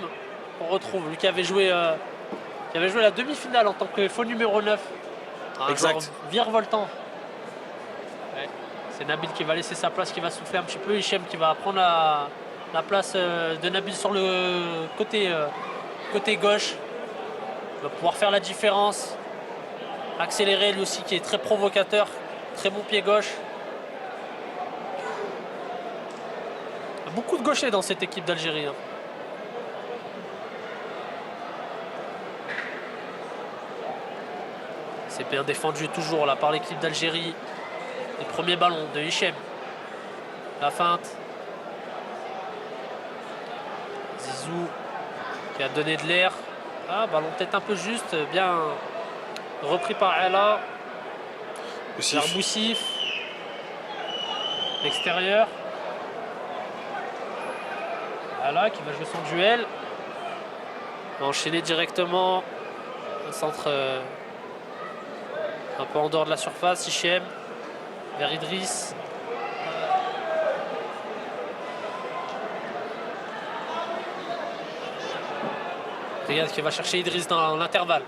qu'on retrouve, lui qui avait joué la demi-finale en tant que faux numéro 9. Exact. Virevoltant. Ouais. C'est Nabil qui va laisser sa place, qui va souffler un petit peu. Hichem qui va prendre la place de Nabil sur le côté gauche. Il va pouvoir faire la différence. Accélérer lui aussi qui est très provocateur. Très bon pied gauche. Il y a beaucoup de gauchers dans cette équipe d'Algérie. Hein. C'est bien défendu toujours là par l'équipe d'Algérie. Le premier ballon de Hichem. La feinte. Zizou qui a donné de l'air. Ah, ballon peut-être un peu juste. Bien repris par Ella. Vers Boussif. L'extérieur. Ella qui va jouer son duel. Va enchaîner directement. Un centre... un peu en dehors de la surface, Hichem vers Idriss. Regarde qui va chercher Idriss dans l'intervalle.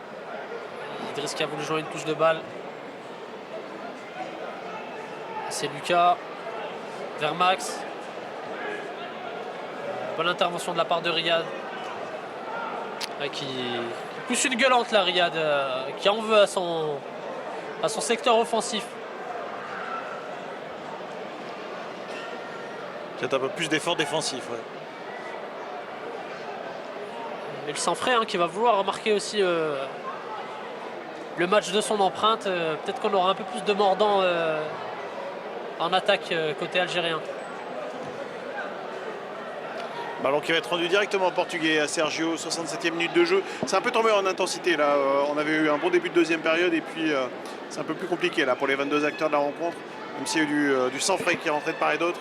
Idriss qui a voulu jouer une touche de balle. C'est Lucas vers Max. Bonne intervention de la part de Riyad qui Plus une gueulante là, Riyad, qui en veut à son secteur offensif. Peut-être un peu plus d'effort défensif. Ouais. Et le Sanfray qui va vouloir marquer aussi le match de son empreinte. Peut-être qu'on aura un peu plus de mordant en attaque côté algérien. Ballon qui va être rendu directement au Portugais à Sergio, 67e minute de jeu. C'est un peu tombé en intensité là. On avait eu un bon début de deuxième période et puis c'est un peu plus compliqué là pour les 22 acteurs de la rencontre. Même s'il y a eu du Sanfray qui est rentré de part et d'autre.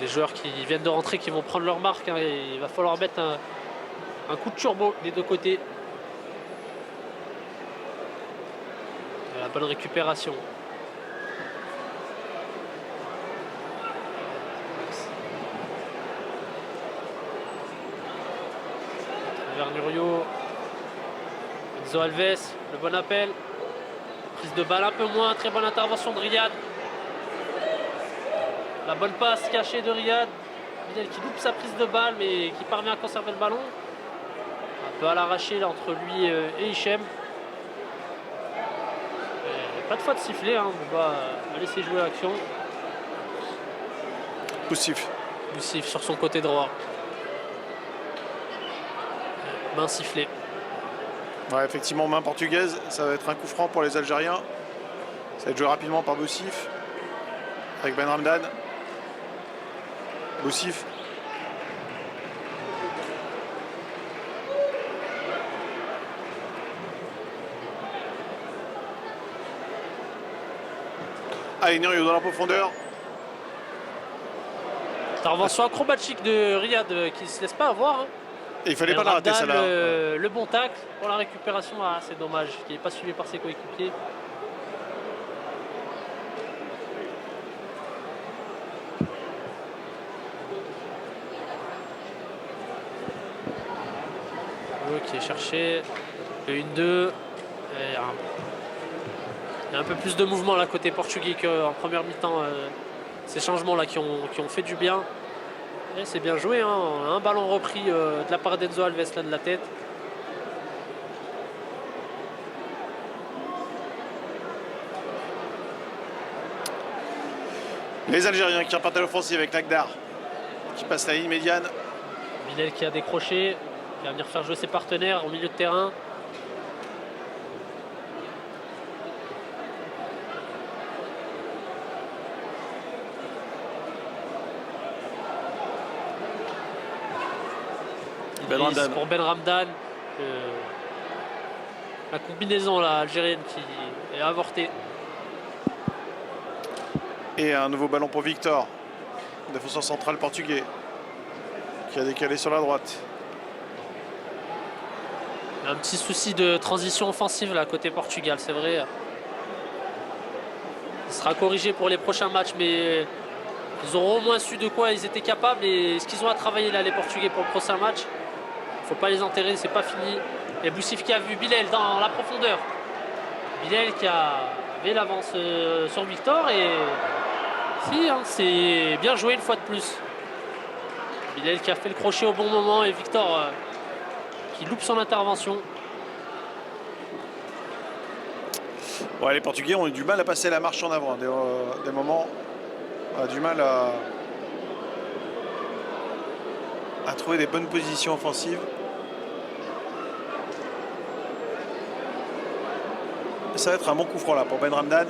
Des joueurs qui viennent de rentrer qui vont prendre leur marque. Et il va falloir mettre un coup de turbo des deux côtés. La bonne récupération. Vernurio, Enzo Alves, le bon appel. Prise de balle un peu moins, très bonne intervention de Riyad. La bonne passe cachée de Riyad. Bilal qui loupe sa prise de balle mais qui parvient à conserver le ballon. Un peu à l'arraché entre lui et Hichem. Pas de faute sifflée, on va laisser jouer l'action. Boussif. Boussif sur son côté droit. Main sifflée. Ouais, effectivement, main portugaise, ça va être un coup franc pour les Algériens. Ça va être joué rapidement par Boussif. Avec Ben Ramdan. Boussif. Allez, Nurio dans la profondeur. Intervention acrobatique de Riyad qui ne se laisse pas avoir. Et il fallait pas la rater Ramdan, celle-là. le bon tacle pour la récupération. Ah, c'est dommage qu'il n'est pas suivi par ses coéquipiers. Qui est cherché. Le 1-2. Il y a un peu plus de mouvement là côté portugais qu'en première mi-temps. Ces changements là qui ont fait du bien. Et c'est bien joué. On a un ballon repris de la part d'Enzo Alves là de la tête. Les Algériens qui repartent à l'offensive avec Lagdar qui passe la ligne médiane. Bilal qui a décroché. Qui va venir faire jouer ses partenaires au milieu de terrain. Ben Ramdan. Pour Ben Ramdan. La combinaison là, algérienne qui est avortée. Et un nouveau ballon pour Victor, défenseur central portugais, qui a décalé sur la droite. Un petit souci de transition offensive là côté Portugal, c'est vrai. Il sera corrigé pour les prochains matchs, mais ils auront au moins su de quoi ils étaient capables et ce qu'ils ont à travailler là les Portugais pour le prochain match. Il ne faut pas les enterrer, c'est pas fini. Et Boussif qui a vu Bilal dans la profondeur. Bilal qui avait l'avance sur Victor et si, c'est bien joué une fois de plus. Bilal qui a fait le crochet au bon moment et Victor qui loupe son intervention. Ouais, les Portugais ont eu du mal à passer la marche en avant. Des moments, on a du mal à trouver des bonnes positions offensives. Ça va être un bon coup franc là pour Ben Ramdan.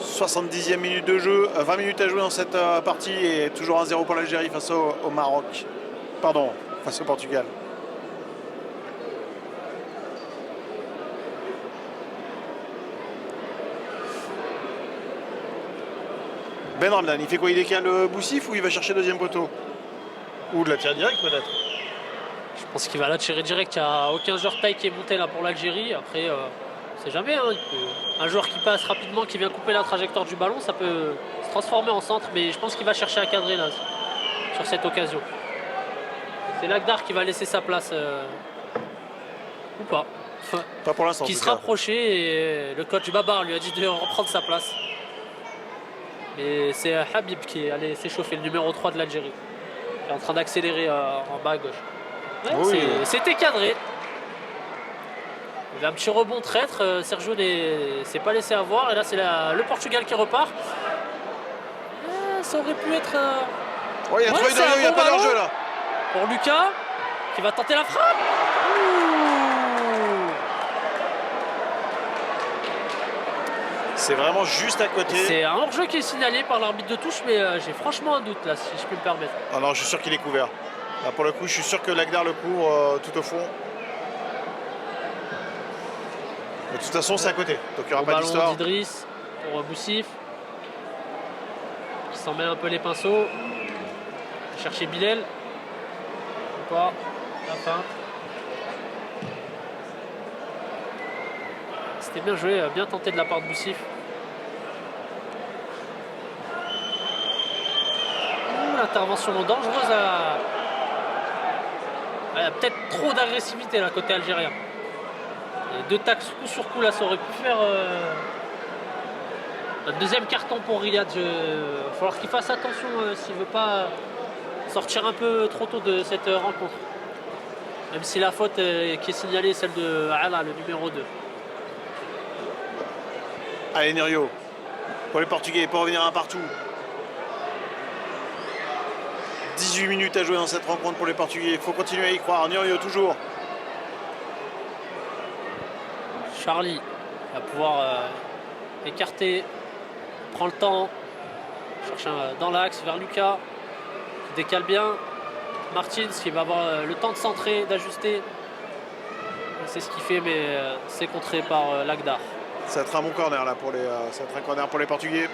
70e minute de jeu, 20 minutes à jouer dans cette partie et toujours 1-0 pour l'Algérie face au Maroc. Pardon, face au Portugal. Ben Ramdan, il fait quoi? Il décale Boussif ou il va chercher deuxième poteau? Ou de la tirer direct peut-être? Je pense qu'il va la tirer direct. Il n'y a aucun joueur taille qui est monté là pour l'Algérie. Après, on ne sait jamais. Un joueur qui passe rapidement, qui vient couper la trajectoire du ballon, ça peut se transformer en centre. Mais je pense qu'il va chercher à cadrer là, sur cette occasion. C'est Lagdar qui va laisser sa place. Ou pas. Pas pour l'instant. Qui se rapprochait et le coach Babar lui a dit de reprendre sa place. Et c'est Habib qui est allé s'échauffer, le numéro 3 de l'Algérie. Qui est en train d'accélérer en bas à gauche. Ouais, Oui. c'était cadré. Il y avait un petit rebond traître. Sergio ne s'est pas laissé avoir. Et là, c'est le Portugal qui repart. Ça aurait pu être. Ouais, il a trouvé c'est un il n'y a bon pas ballon d'enjeu là. Pour Lucas, qui va tenter la frappe. Ouh. C'est vraiment juste à côté. C'est un hors-jeu qui est signalé par l'arbitre de touche, mais j'ai franchement un doute là, si je peux me permettre. Ah non, je suis sûr qu'il est couvert. Là, pour le coup, je suis sûr que Lagdar le couvre tout au fond. De toute façon, c'est à côté. Donc il n'y aura Au pas ballon d'histoire. d'Idriss pour Boussif, qui s'en met un peu les pinceaux. Chercher Bilal. Ou pas. La fin. C'était bien joué, bien tenté de la part de Boussif. L'intervention dangereuse il y a peut-être trop d'agressivité là côté algérien. Et 2 tacles coup sur coup là, ça aurait pu faire un deuxième carton pour Riyad. Il va falloir qu'il fasse attention s'il ne veut pas sortir un peu trop tôt de cette rencontre. Même si la faute qui est signalée est celle de Ala, le numéro 2. Allez, Nerio. Pour les Portugais, pour revenir un partout. 18 minutes à jouer dans cette rencontre pour les Portugais. Il faut continuer à y croire. Nerio toujours. Charlie va pouvoir écarter. Prend le temps. Cherche dans l'axe vers Lucas. Qui décale bien. Martins qui va avoir le temps de centrer, d'ajuster. C'est ce qu'il fait, mais c'est contré par Lagdar. Ça va être un bon corner là pour les, ça va être un corner pour les Portugais.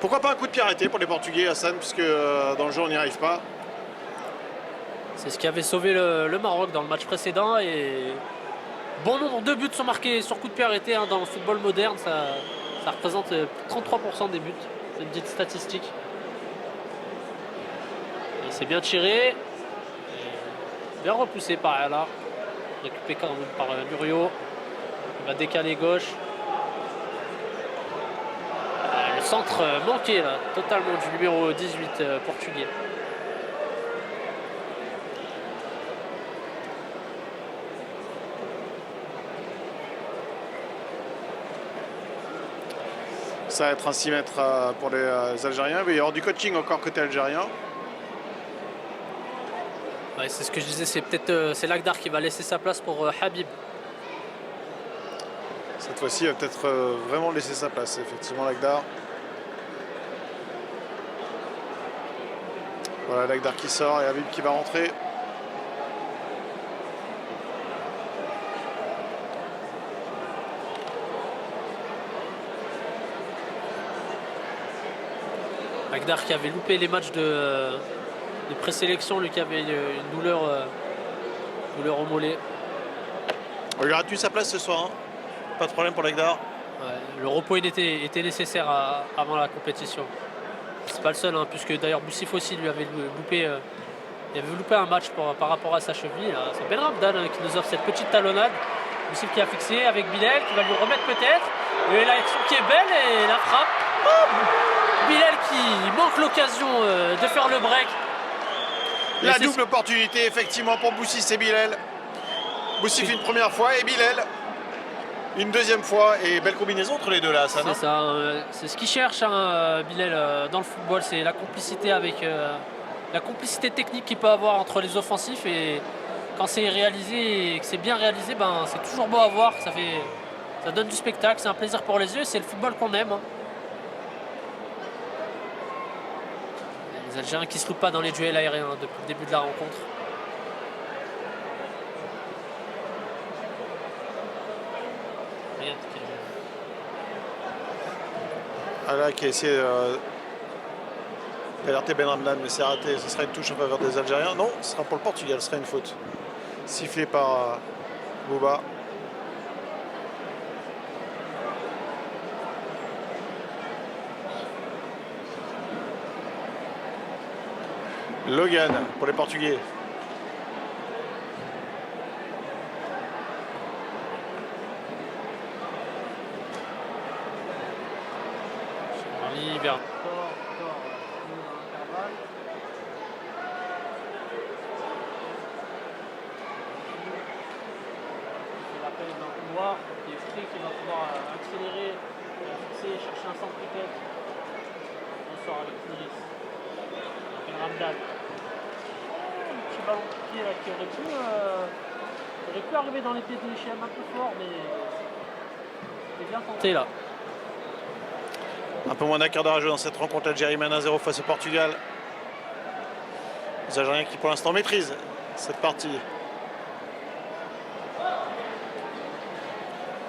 Pourquoi pas un coup de pied arrêté pour les Portugais, Hassan, puisque dans le jeu on n'y arrive pas. C'est ce qui avait sauvé le Maroc dans le match précédent. Et bon nombre de buts sont marqués sur coup de pied arrêté dans le football moderne. Ça représente 33% des buts. C'est une petite statistique. Et c'est bien tiré. Et bien repoussé par Ala. Récupéré quand même par Nurio. Il va décaler gauche. Le centre manqué là, totalement du numéro 18 portugais. Ça va être un 6 mètres pour les Algériens. Il va y avoir du coaching encore côté algérien. Ouais, c'est ce que je disais, c'est peut-être c'est Lagdar qui va laisser sa place pour Habib. Cette fois-ci, il va peut-être vraiment laisser sa place, effectivement, Lagdar. Voilà, Lagdar qui sort et Habib qui va rentrer. Lagdar qui avait loupé les matchs de présélection, lui qui avait une douleur au mollet. Il aura tenu sa place ce soir, hein. Pas de problème pour Lagdar. Ouais, le repos il était nécessaire avant la compétition. C'est pas le seul, hein, puisque d'ailleurs Boussif aussi lui avait loupé, il avait loupé un match par rapport à sa cheville. C'est Ben Ramdan qui nous offre cette petite talonnade. Boussif qui a fixé avec Bilal qui va lui remettre peut-être. Et l'action qui est belle et la frappe. Bilal qui manque l'occasion de faire le break. La double opportunité effectivement pour Boussif et Bilal. Boussif une première fois et Bilal une deuxième fois. Et belle combinaison entre les deux là, ça, non? C'est ça, c'est ce qu'il cherche Bilal dans le football, c'est la complicité avec la complicité technique qu'il peut avoir entre les offensifs, et quand c'est réalisé et que c'est bien réalisé, ben, c'est toujours beau à voir, ça donne du spectacle, c'est un plaisir pour les yeux, c'est le football qu'on aime. Les Algériens qui ne se loupent pas dans les duels aériens depuis le début de la rencontre. Ala qui a essayé d'alerter Ben Ramdan, mais c'est raté. Ce sera une touche en faveur des Algériens. Non, ce sera pour le Portugal, ce sera une faute. Sifflé par Bouba. Logan pour les Portugais. Charlie vers. L'appel d'un couloir qui est frais, qui va pouvoir accélérer, fixer, chercher un centre peut-être. On sort avec Iris. On appelle Ramdan. Un petit ballon de pied là qui aurait pu arriver dans les pieds de Hichem un peu fort, mais c'était bien tenté là. Un peu moins d'un quart d'heure à jouer dans cette rencontre. L'Algérie mène 1-0 face au Portugal. Les Algériens qui pour l'instant maîtrisent cette partie.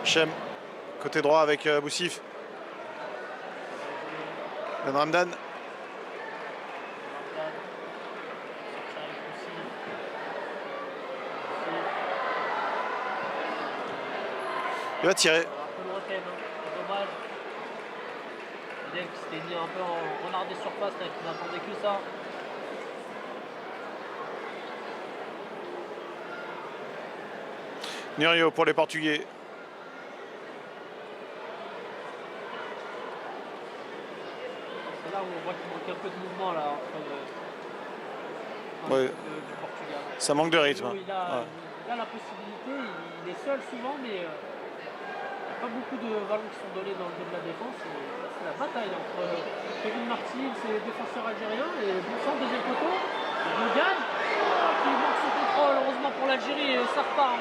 Hichem, côté droit avec Boussif. Benramdan. Il va tirer. Un peu lointaine, hein. C'est dommage. Fidel qui s'était mis un peu en renard des surfaces, là, qui n'attendait que ça. Nurio pour les Portugais. C'est là où on voit qu'il manque un peu de mouvement là, entre Ouais. du Portugal. Ça manque de rythme. Il a la possibilité, il est seul souvent, mais il n'y a pas beaucoup de ballons qui sont donnés dans le dos de la défense. C'est la bataille entre Kevin Martin, ses défenseurs algériens, et bon sang, deuxième poteau. Logan qui manque son contrôle, heureusement pour l'Algérie, et ça repart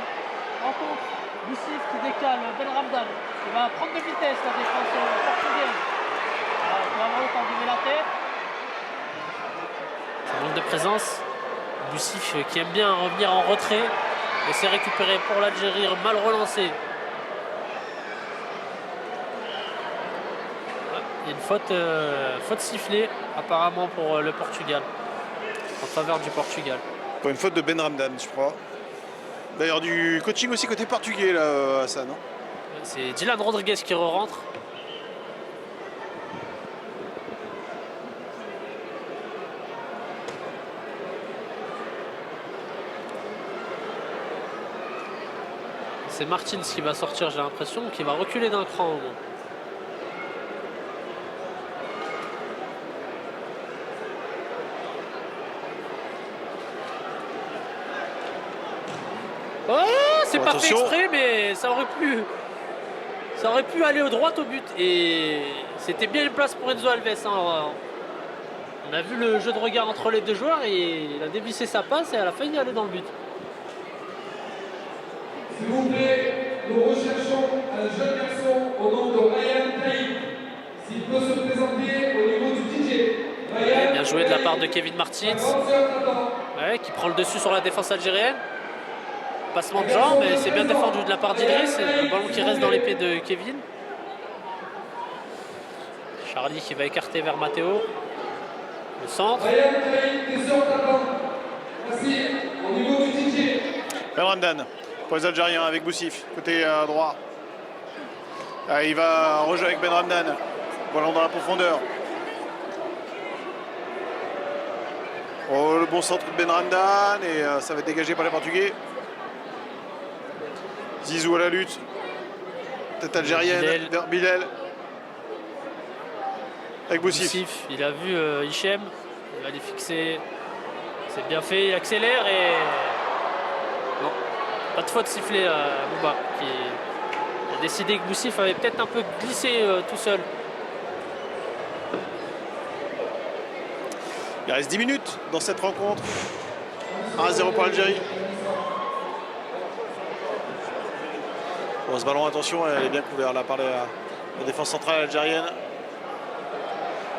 en contre. Boussif qui décale Benramdan. Il va prendre de vitesse la défense portugaise. Il va avoir le temps de lever la tête. Ça manque de présence. Boussif qui aime bien revenir en retrait. Et c'est récupéré pour l'Algérie, mal relancé. Il y a une faute sifflée apparemment pour le Portugal. En faveur du Portugal. Pour une faute de Benramdan, je crois. D'ailleurs, du coaching aussi côté portugais, là, ça, non? C'est Dylan Rodriguez qui re-rentre. C'est Martins qui va sortir, j'ai l'impression, qui va reculer d'un cran au moins. Oh, c'est pas fait Attention. exprès, mais ça aurait pu aller au droit au but. Et c'était bien une place pour Enzo Alves. Hein. On a vu le jeu de regard entre les deux joueurs et il a dévissé sa passe et elle a failli aller dans le but. S'il vous plaît, nous recherchons un jeune garçon au nom de Ryan Taïb. S'il peut se présenter au niveau du DJ. Ryan, Bien joué de la part de Kevin Martins, ouais, qui prend le dessus sur la défense algérienne. Passement de jambes, mais c'est bien défendu de la part d'Idriss. Le ballon qui reste dans les pieds de Kevin. Charlie qui va écarter vers Matteo. Le centre. Ryan Taïb, t'es sur ta bande. Merci, au niveau du DJ. Benramdan pour les Algériens avec Boussif, côté droit. Il va rejouer avec Benramdan. Ballon dans la profondeur. Oh, le bon centre de Benramdan et ça va être dégagé par les Portugais. Zizou à la lutte. Tête algérienne vers Bilal. Avec Boussif. Il a vu Hichem. Il va les fixer. C'est bien fait. Il accélère et. Non. Pas de faute sifflée à Bouba. Qui a décidé que Boussif avait peut-être un peu glissé tout seul. Il reste 10 minutes dans cette rencontre. 1-0 pour l'Algérie. Bon, ce ballon, attention, elle est bien couverte là par la défense centrale algérienne.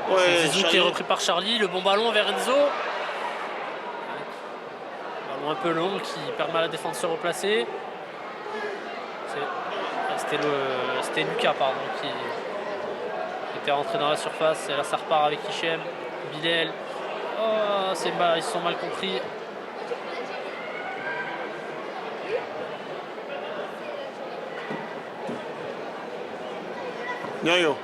Ouais, Zizou qui est repris par Charlie. Le bon ballon vers Enzo. Ballon un peu long qui permet à la défense de se replacer. C'était Lucas pardon, qui était rentré dans la surface. Et là ça repart avec Hichem. Bilal. Oh, c'est mal, ils se sont mal compris. Nurio.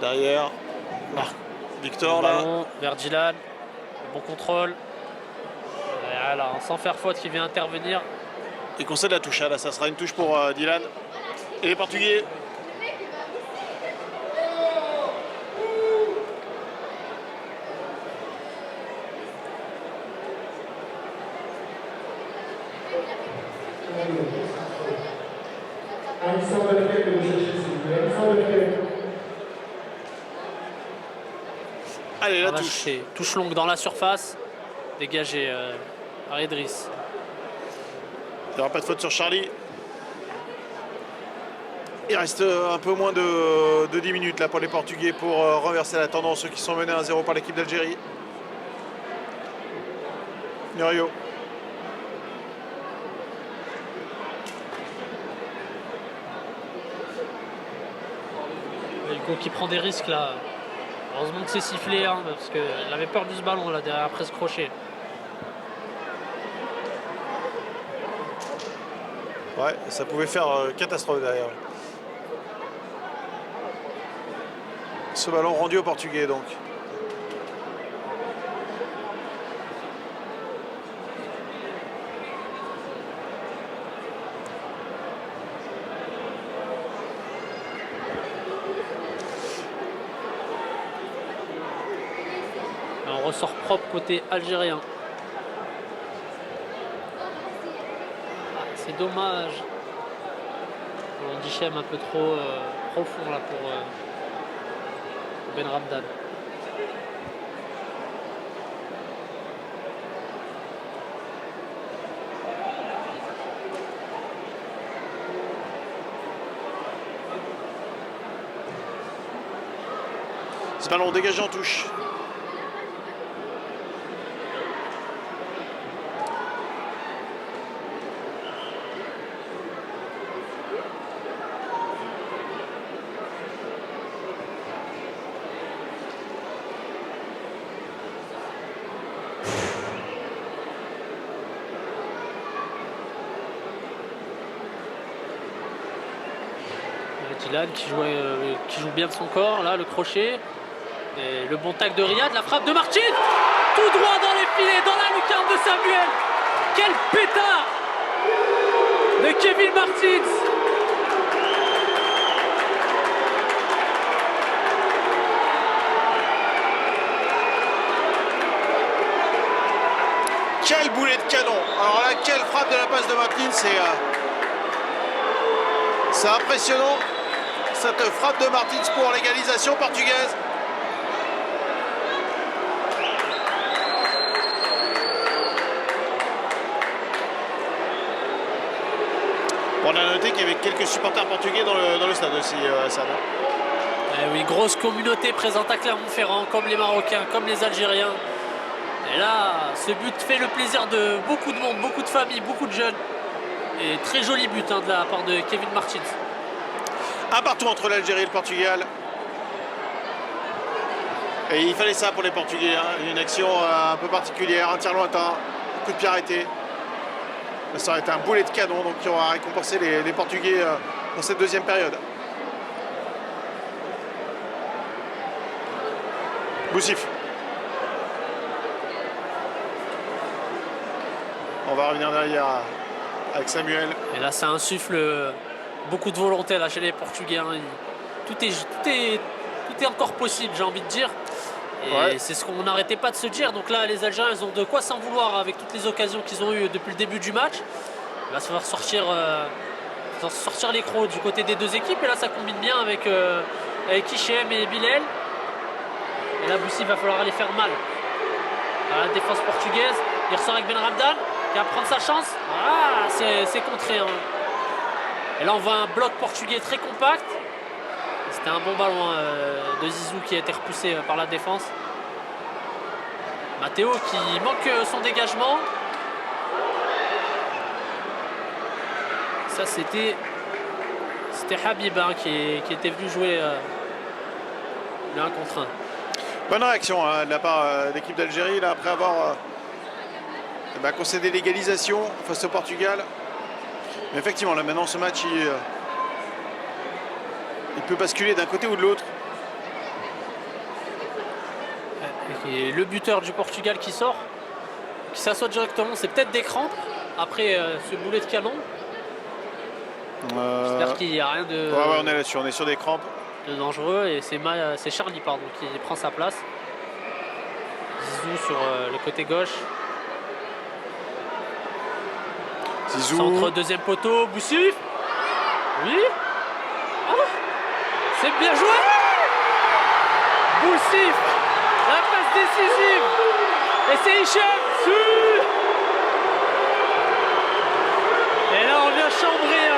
Derrière. Victor Le là. ballon vers Dylan. Bon contrôle. Et voilà, sans faire faute qui vient intervenir. Il concède la touche. Là, ça sera une touche pour Dylan. Et les Portugais. Allez, la Voilà, touche. c'est touche longue dans la surface. Dégagé par Idriss. Il n'y aura pas de faute sur Charlie. Il reste un peu moins de 10 minutes là pour les Portugais pour renverser la tendance, ceux qui sont menés 1-0 par l'équipe d'Algérie. Nurio. Hugo qui prend des risques là. Heureusement que c'est sifflé, hein, parce qu'il avait peur de ce ballon là derrière après ce crochet. Ouais, ça pouvait faire catastrophe derrière. Ce ballon rendu aux Portugais donc. On ressort propre côté algérien. C'est dommage. On dit Chem un peu trop profond là pour Ben Ramdan. Ce ballon dégagé en touche. Dylan qui joue bien de son corps, là le crochet. Et le bon tac de Riyad, la frappe de Martin. Tout droit dans les filets, dans la lucarne de Samuel. Quel pétard de Kevin Martins. Quel boulet de canon. Alors là, quelle frappe de la passe de Martins. C'est impressionnant. Cette frappe de Martins pour l'égalisation portugaise. On a noté qu'il y avait quelques supporters portugais dans le stade aussi, Hassan. Eh oui, grosse communauté présente à Clermont-Ferrand, comme les Marocains, comme les Algériens. Et là, ce but fait le plaisir de beaucoup de monde, beaucoup de familles, beaucoup de jeunes. Et très joli but de la part de Kevin Martins. Un partout entre l'Algérie et le Portugal. Et il fallait ça pour les Portugais, hein. Une action un peu particulière, un tir lointain, un coup de pied arrêté. Ça aurait été un boulet de canon, donc qui aura récompensé les Portugais dans cette deuxième période. Boussif. On va revenir derrière avec Samuel. Et là, ça insuffle beaucoup de volonté là, chez les Portugais. Hein. Tout est encore possible, j'ai envie de dire. Et Ouais. c'est ce qu'on n'arrêtait pas de se dire. Donc là, les Algériens, ils ont de quoi s'en vouloir avec toutes les occasions qu'ils ont eues depuis le début du match. Il va falloir sortir les crocs du côté des deux équipes. Et là, ça combine bien avec Hichem et Bilal. Et là, Boussi va falloir aller faire mal à la défense portugaise. Il ressort avec Ben Ramdan qui va prendre sa chance. Ah, c'est contré. Hein. Et là, on voit un bloc portugais très compact. C'était un bon ballon de Zizou qui a été repoussé par la défense. Matteo qui manque son dégagement. Ça, c'était Habib hein, qui était venu jouer le 1 contre 1. Bonne réaction hein, de la part de l'équipe d'Algérie là, après avoir concédé l'égalisation face au Portugal. Mais effectivement, là maintenant, ce match, il peut basculer d'un côté ou de l'autre. Et le buteur du Portugal qui sort, qui s'assoit directement, c'est peut-être des crampes après ce boulet de canon. J'espère qu'il n'y a rien de, Ouais, on est là-dessus, on est sur des crampes. de dangereux. Et c'est Charlie pardon, qui prend sa place. Zizou sur le côté gauche. Zizou. Centre deuxième poteau, Boussif. Oui. Oh, c'est bien joué. Boussif. La passe décisive. Et c'est Hicham. Et là on vient chambrer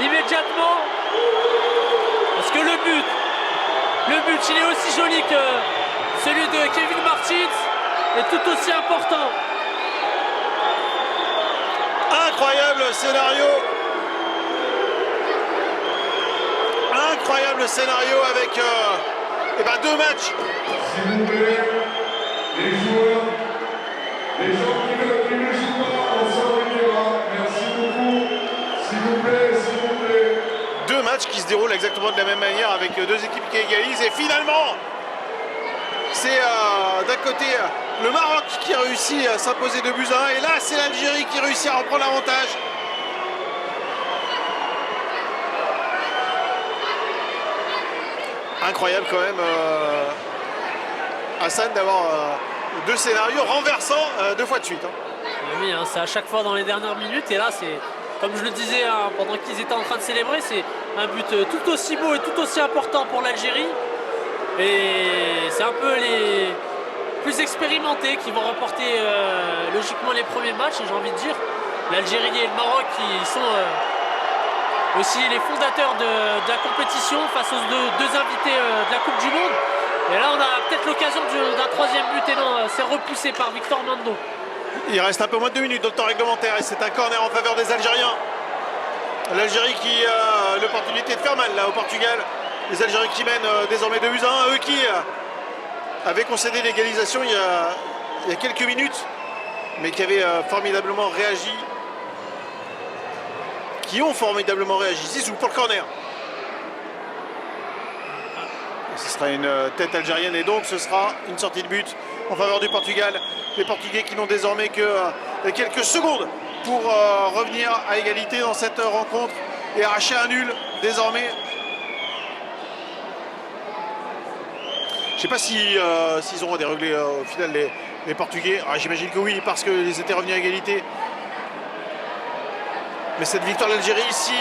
immédiatement. Parce que le but il est aussi joli que celui de Kevin Martins. Et tout aussi important. Incroyable scénario. Incroyable scénario avec deux matchs. S'il vous plaît, les joueurs, les gens qui ne jouent pas, on s'en reviendra. Merci beaucoup. S'il vous plaît, s'il vous plaît. Deux matchs qui se déroulent exactement de la même manière avec deux équipes qui égalisent. Et finalement, c'est d'un côté le Maroc qui réussit à s'imposer 2-1. Et là, c'est l'Algérie qui réussit à reprendre l'avantage. Incroyable quand même, Hassan, d'avoir deux scénarios renversants deux fois de suite. Oui, hein, c'est à chaque fois dans les dernières minutes. Et là, c'est comme je le disais pendant qu'ils étaient en train de célébrer, c'est un but tout aussi beau et tout aussi important pour l'Algérie. Et c'est un peu les plus expérimentés qui vont remporter logiquement les premiers matchs. Et j'ai envie de dire, l'Algérie et le Maroc qui sont aussi les fondateurs de la compétition face aux deux invités de la Coupe du Monde. Et là, on a peut-être l'occasion d'un troisième but. Et non, c'est repoussé par Victor Mando. Il reste un peu moins de 2 minutes dans le temps réglementaire et c'est un corner en faveur des Algériens. L'Algérie qui a l'opportunité de faire mal là au Portugal. Les Algériens qui mènent désormais 2-1, eux qui avaient concédé l'égalisation il y a quelques minutes, mais qui avaient formidablement réagi. Qui ont formidablement réagi. Zizou pour le corner. Ce sera une tête algérienne et donc ce sera une sortie de but en faveur du Portugal. Les Portugais qui n'ont désormais que quelques secondes pour revenir à égalité dans cette rencontre et arracher un nul désormais. Je ne sais pas s'ils auront déréglé au final les Portugais. Ah, j'imagine que oui, parce qu'ils étaient revenus à égalité. Mais cette victoire de l'Algérie ici,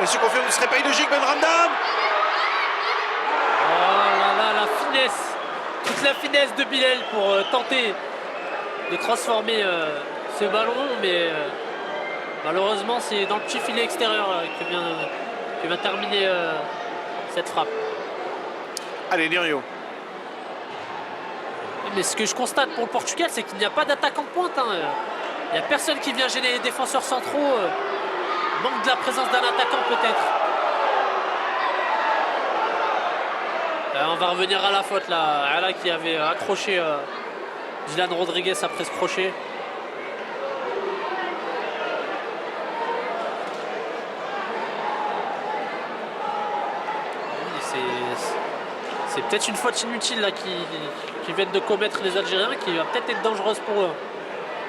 elle se confirme, ne serait pas illogique, Ben Ramdam. Oh là là, la finesse. Toute la finesse de Bilal pour tenter de transformer ce ballon. Mais malheureusement, c'est dans le petit filet extérieur que vient terminer cette frappe. Allez, Lirio. Mais ce que je constate pour le Portugal, c'est qu'il n'y a pas d'attaquant de pointe. Hein. Il n'y a personne qui vient gêner les défenseurs centraux. Manque de la présence d'un attaquant peut-être. On va revenir à la faute là. Ala qui avait accroché Dylan Rodriguez après ce crochet. C'est peut-être une faute inutile là qui viennent de commettre les Algériens, qui va peut-être être dangereuse pour eux.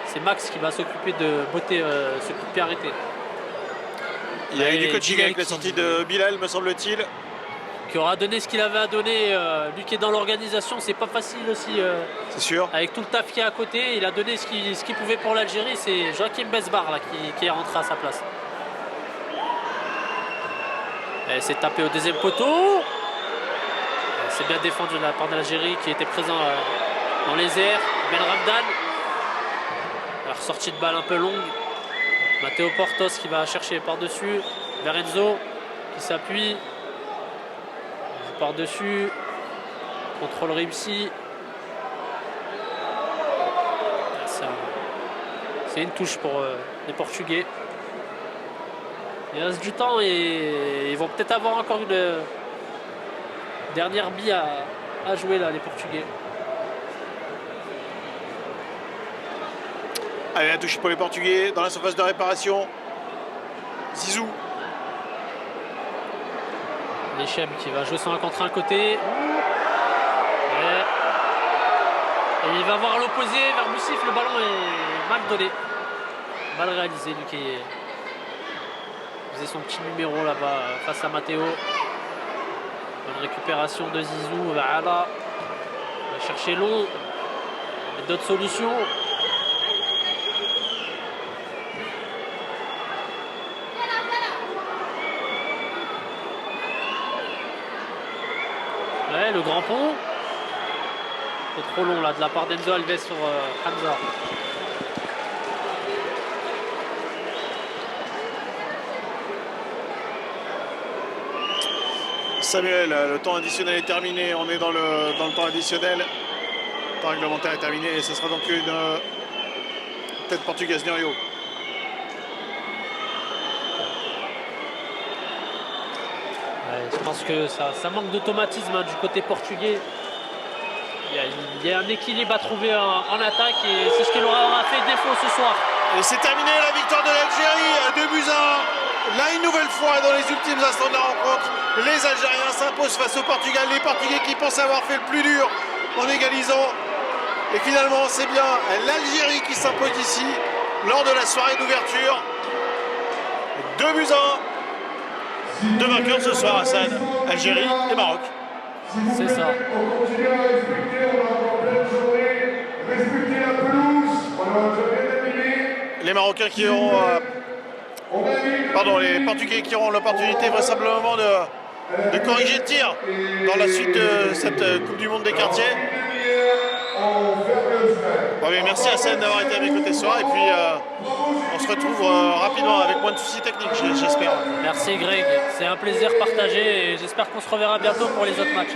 C'est Max qui va s'occuper de botter ce coup de pied arrêté. Il y a eu du coaching avec la sortie de Bilal, me semble-t-il. Qui aura donné ce qu'il avait à donner. Lui qui est dans l'organisation, c'est pas facile aussi. C'est sûr. Avec tout le taf qui est à côté, il a donné ce qu'il pouvait pour l'Algérie. C'est Joachim Besbar là, qui est rentré à sa place. Elle s'est tapé au deuxième poteau. C'est bien défendu de la part de l'Algérie qui était présent dans les airs. Ben Ramdan. Alors sortie de balle un peu longue. Matteo Portos qui va chercher par-dessus. Verenzo qui s'appuie. Par-dessus. Contrôle réussi. C'est une touche pour les Portugais. Il reste du temps et ils vont peut-être avoir encore une dernière bille à jouer là, les Portugais. Allez, la touche pour les Portugais dans la surface de réparation. Zizou. Lechem qui va jouer son 1 contre 1 côté. Et il va voir l'opposé vers Boussif, le ballon est mal donné. Mal réalisé, lui qui faisait son petit numéro là-bas face à Matteo. Bonne récupération de Zizou, Voilà. Il va chercher long. D'autres solutions. Ouais, le grand pont. C'est trop long là de la part d'Enzo Alves sur Hamza. Samuel, le temps additionnel est terminé. On est dans le temps additionnel. Le temps réglementaire est terminé et ce sera donc une tête portugaise Norio. Ouais, je pense que ça manque d'automatisme du côté portugais. Il y a un équilibre à trouver en attaque et c'est ce qui leur aura fait défaut ce soir. Et c'est terminé, la victoire de l'Algérie, 2-1. Là, une nouvelle fois, dans les ultimes instants de la rencontre, les Algériens s'imposent face au Portugal. Les Portugais qui pensent avoir fait le plus dur en égalisant. Et finalement, c'est bien l'Algérie qui s'impose ici lors de la soirée d'ouverture. 2-1. Deux vainqueurs ce soir, Hassan. Algérie et Maroc. C'est ça. On continue à respecter, on a encore plein de journées. Respecter la pelouse, on a déjà bien animé. Les Marocains qui auront... les Portugais qui auront l'opportunité vraisemblablement de corriger le tir dans la suite de cette Coupe du Monde des quartiers. Bon, mais merci Hassan d'avoir été avec nous ce soir et puis on se retrouve rapidement avec moins de soucis techniques, j'espère. Merci Greg, c'est un plaisir partagé et j'espère qu'on se reverra bientôt pour les autres matchs.